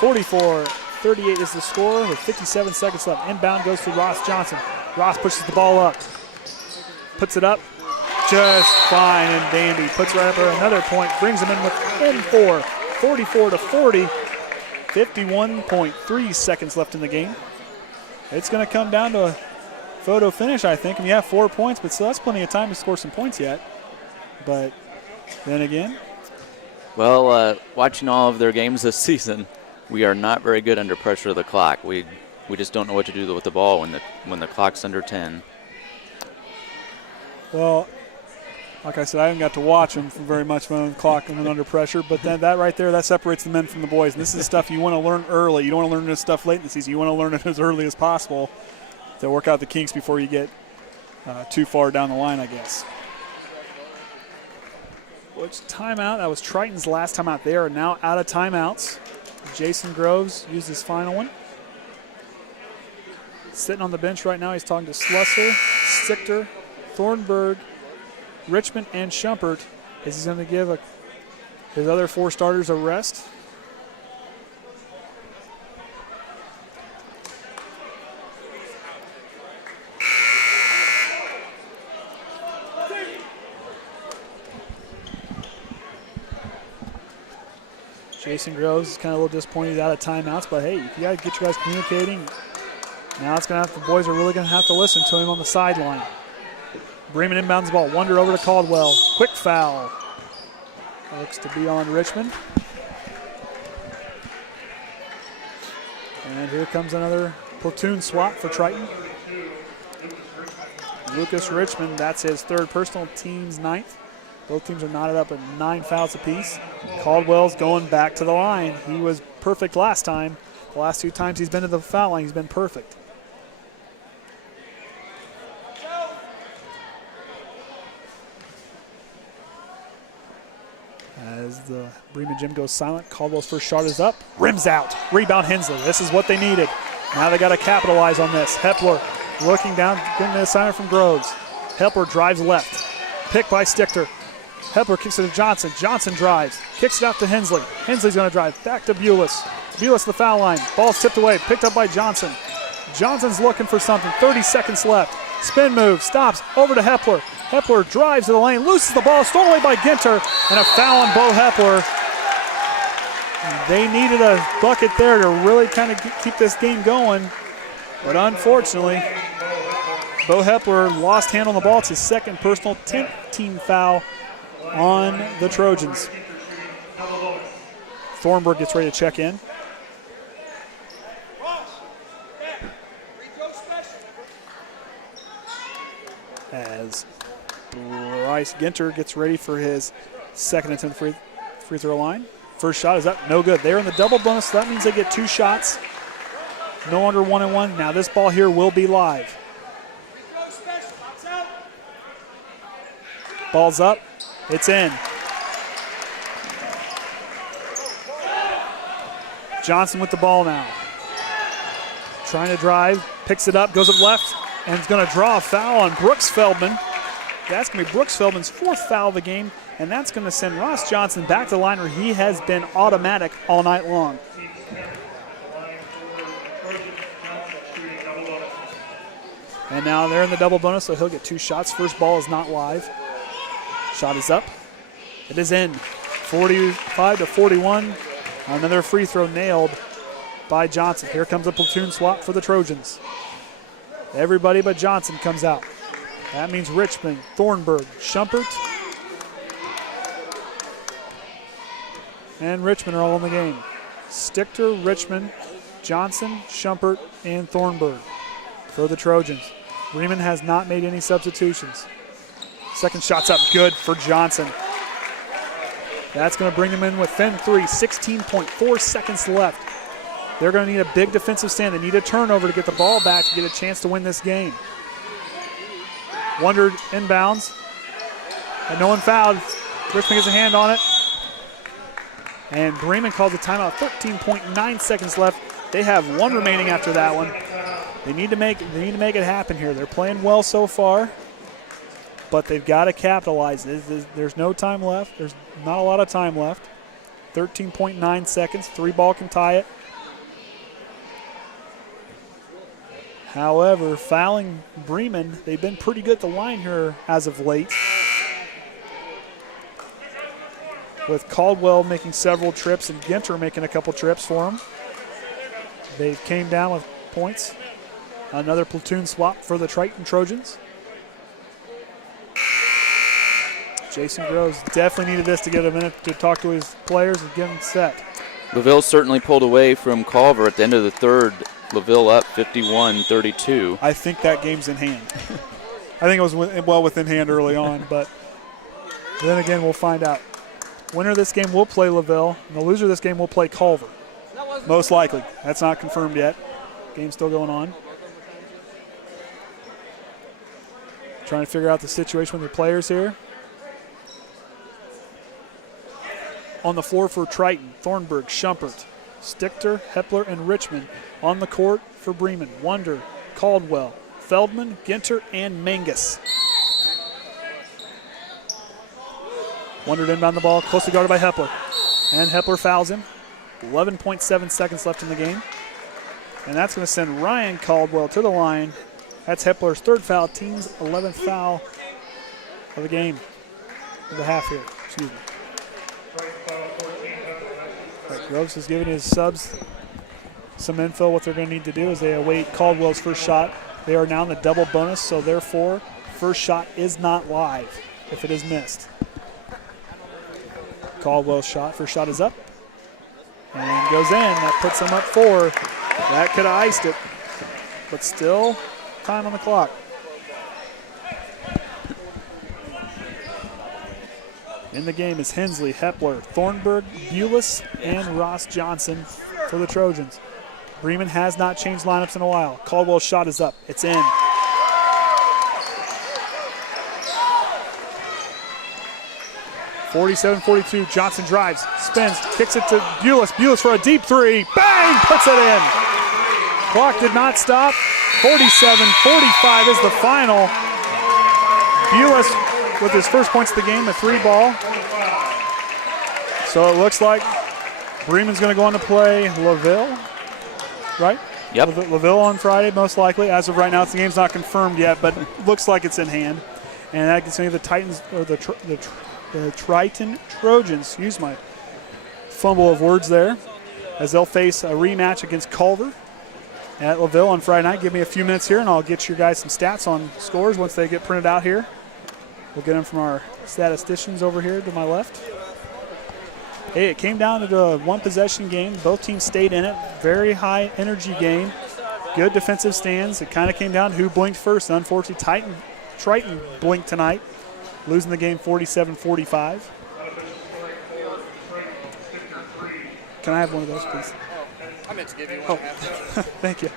44-38 is the score with 57 seconds left. Inbound goes to Ross Johnson. Ross pushes the ball up. Puts it up. Just fine and dandy. Puts right up for another point. Brings him in within 4. 44-40. 51.3 seconds left in the game. It's going to come down to a photo finish, I think. And you have 4 points, but still that's plenty of time to score some points yet. But then again. Well, watching all of their games this season, we are not very good under pressure of the clock. We just don't know what to do with the ball when the clock's under 10. Well, like I said, I haven't got to watch them very much when the clock and when under pressure, but then that right there, that separates the men from the boys. And this is stuff you want to learn early. You don't want to learn this stuff late in the season. You want to learn it as early as possible to work out the kinks before you get too far down the line, I guess. Which timeout? That was Triton's last timeout. They are now out of timeouts. Jason Groves used his final one. Sitting on the bench right now, he's talking to Slusser, Stichter, Thornburg, Richman, and Shumpert. Is he going to give his other 4 starters a rest? Jason Groves is kind of a little disappointed he's out of timeouts, but hey, you got to get you guys communicating. Now it's going to have, the boys are really going to have to listen to him on the sideline. Bremen inbounds the ball. Wunder over to Caldwell. Quick foul. Looks to be on Richman. And here comes another platoon swap for Triton. Lucas Richman, that's his 3rd personal, team's 9th. Both teams are knotted up at 9 fouls apiece. Caldwell's going back to the line. He was perfect last time. The last 2 times he's been to the foul line, he's been perfect. As the Bremen gym goes silent, Caldwell's first shot is up. Rims out. Rebound Hensley. This is what they needed. Now they got to capitalize on this. Hepler looking down, getting the assignment from Groves. Hepler drives left. Picked by Stichter. Hepler kicks it to Johnson. Johnson drives. Kicks it out to Hensley. Hensley's going to drive. Back to Bules. Bules the foul line. Ball's tipped away. Picked up by Johnson. Johnson's looking for something. 30 seconds left. Spin move. Stops. Over to Hepler. Hepler drives to the lane. Loses the ball. Stolen away by Ginter. And a foul on Beau Hepler. They needed a bucket there to really kind of keep this game going. But unfortunately, Beau Hepler lost hand on the ball. It's his 2nd personal, 10th team foul on the Trojans. Thornburg gets ready to check in. As Bryce Ginter gets ready for his 2nd attempt free throw line. First shot is up, no good. They're in the double bonus, so that means they get 2 shots. No under 1-and-1. Now this ball here will be live. Ball's up. It's in. Johnson with the ball now. Trying to drive, picks it up, goes up left, and is going to draw a foul on Brooks Feldman. That's going to be Brooks Feldman's 4th foul of the game, and that's going to send Ross Johnson back to the line where he has been automatic all night long. And now they're in the double bonus, so he'll get 2 shots. First ball is not live. Shot is up. It is in. 45-41. Another free throw nailed by Johnson. Here comes a platoon swap for the Trojans. Everybody but Johnson comes out. That means Richman, Thornburg, Shumpert, and Richman are all in the game. Stichter, Richman, Johnson, Shumpert, and Thornburg for the Trojans. Bremen has not made any substitutions. Second shot's up, good for Johnson. That's going to bring them in within 3, 16.4 seconds left. They're going to need a big defensive stand. They need a turnover to get the ball back to get a chance to win this game. Wunder inbounds. And no one fouled. Richman gets a hand on it. And Bremen calls a timeout. 13.9 seconds left. They have 1 remaining after that one. They need to make it happen here. They're playing well so far, but they've got to capitalize. There's no time left. There's not a lot of time left. 13.9 seconds. 3 ball can tie it. However, fouling Bremen, they've been pretty good at the line here as of late, with Caldwell making several trips and Ginter making a couple trips for them. They came down with points. Another platoon swap for the Triton Trojans. Jason Groves definitely needed this to get a minute to talk to his players and get them set. LaVille certainly pulled away from Culver at the end of the 3rd. LaVille up 51-32. I think that game's in hand. I think it was well within hand early on, but then again, we'll find out. Winner of this game will play LaVille, and the loser of this game will play Culver. Most likely. That's not confirmed yet. Game's still going on. Trying to figure out the situation with the players here. On the floor for Triton, Thornburg, Shumpert, Stichter, Hepler, and Richman. On the court for Bremen, Wunder, Caldwell, Feldman, Ginter, and Manges. Wunder inbound the ball, closely guarded by Hepler. And Hepler fouls him. 11.7 seconds left in the game. And that's going to send Ryan Caldwell to the line. That's Hepler's third foul, team's 11th foul of the game, of the half here, excuse me. Right, Groves is giving his subs some info. What they're going to need to do is they await Caldwell's first shot. They are now in the double bonus, so therefore, first shot is not live if it is missed. Caldwell's shot, first shot is up and goes in. That puts them up 4. That could have iced it, but still time on the clock. In the game is Hensley, Hepler, Thornburg, Bules, and Ross Johnson for the Trojans. Bremen has not changed lineups in a while. Caldwell's shot is up. It's in. (47-42). Johnson drives, spins, kicks it to Bules. Bules for a deep 3. Bang! Puts it in. Clock did not stop. 47-45 is the final. Bules with his first points of the game, a 3 ball. So it looks like Bremen's going to go on to play LaVille, right? Yep. LaVille on Friday, most likely. As of right now, the game's not confirmed yet, but it looks like it's in hand. And that gets me the Titans, or the Triton Trojans, excuse my fumble of words there, as they'll face a rematch against Culver at LaVille on Friday night. Give me a few minutes here, and I'll get you guys some stats on scores once they get printed out here. We'll get them from our statisticians over here to my left. Hey, it came down to a one-possession game. Both teams stayed in it. Very high energy game. Good defensive stands. It kind of came down to who blinked first. Unfortunately, Triton blinked tonight, losing the game 47-45. Can I have one of those, please? I meant to give you one. Thank you.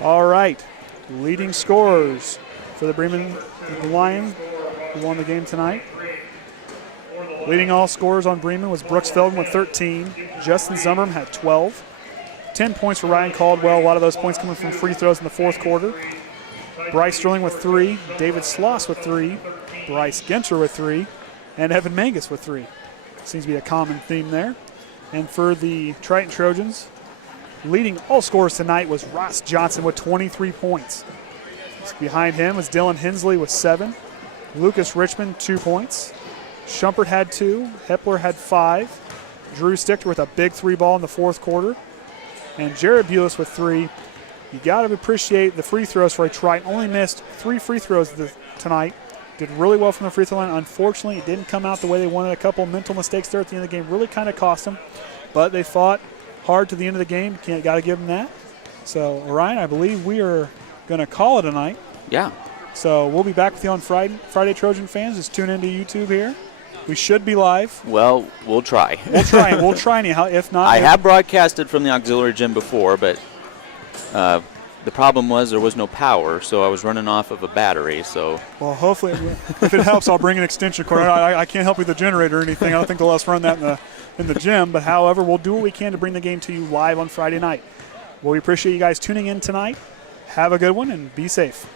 All right. Leading scorers for the Bremen Lions, who won the game tonight. Leading all scorers on Bremen was Brooks Feldman with 13. Justin Zumbrun had 12. 10 points for Ryan Caldwell. A lot of those points coming from free throws in the fourth quarter. Bryce Sterling with 3. David Sloss with 3. Bryce Ginter with 3. And Evan Manges with 3. Seems to be a common theme there. And for the Triton Trojans, leading all scorers tonight was Ross Johnson with 23 points. Behind him was Dylan Hensley with 7. Lucas Richman, 2 points. Shumpert had 2. Hepler had 5. Drew Stichter with a big 3 ball in the fourth quarter. And Jared Bules with 3. You got to appreciate the free throws for a Triton. Only missed 3 free throws tonight. Did really well from the free throw line. Unfortunately, it didn't come out the way they wanted. A couple mental mistakes there at the end of the game really kind of cost them. But they fought hard to the end of the game. Got to give them that. So, Ryan, I believe we are going to call it a night. Yeah. So we'll be back with you on Friday, Trojan fans. Just tune into YouTube here. We should be live. Well, we'll try. We'll try anyhow. If not, I have broadcasted from the auxiliary gym before, but the problem was there was no power, so I was running off of a battery. So, well, hopefully, if it helps, I'll bring an extension cord. I can't help with the generator or anything. I don't think they'll let us run that in the gym. But however, we'll do what we can to bring the game to you live on Friday night. Well, we appreciate you guys tuning in tonight. Have a good one and be safe.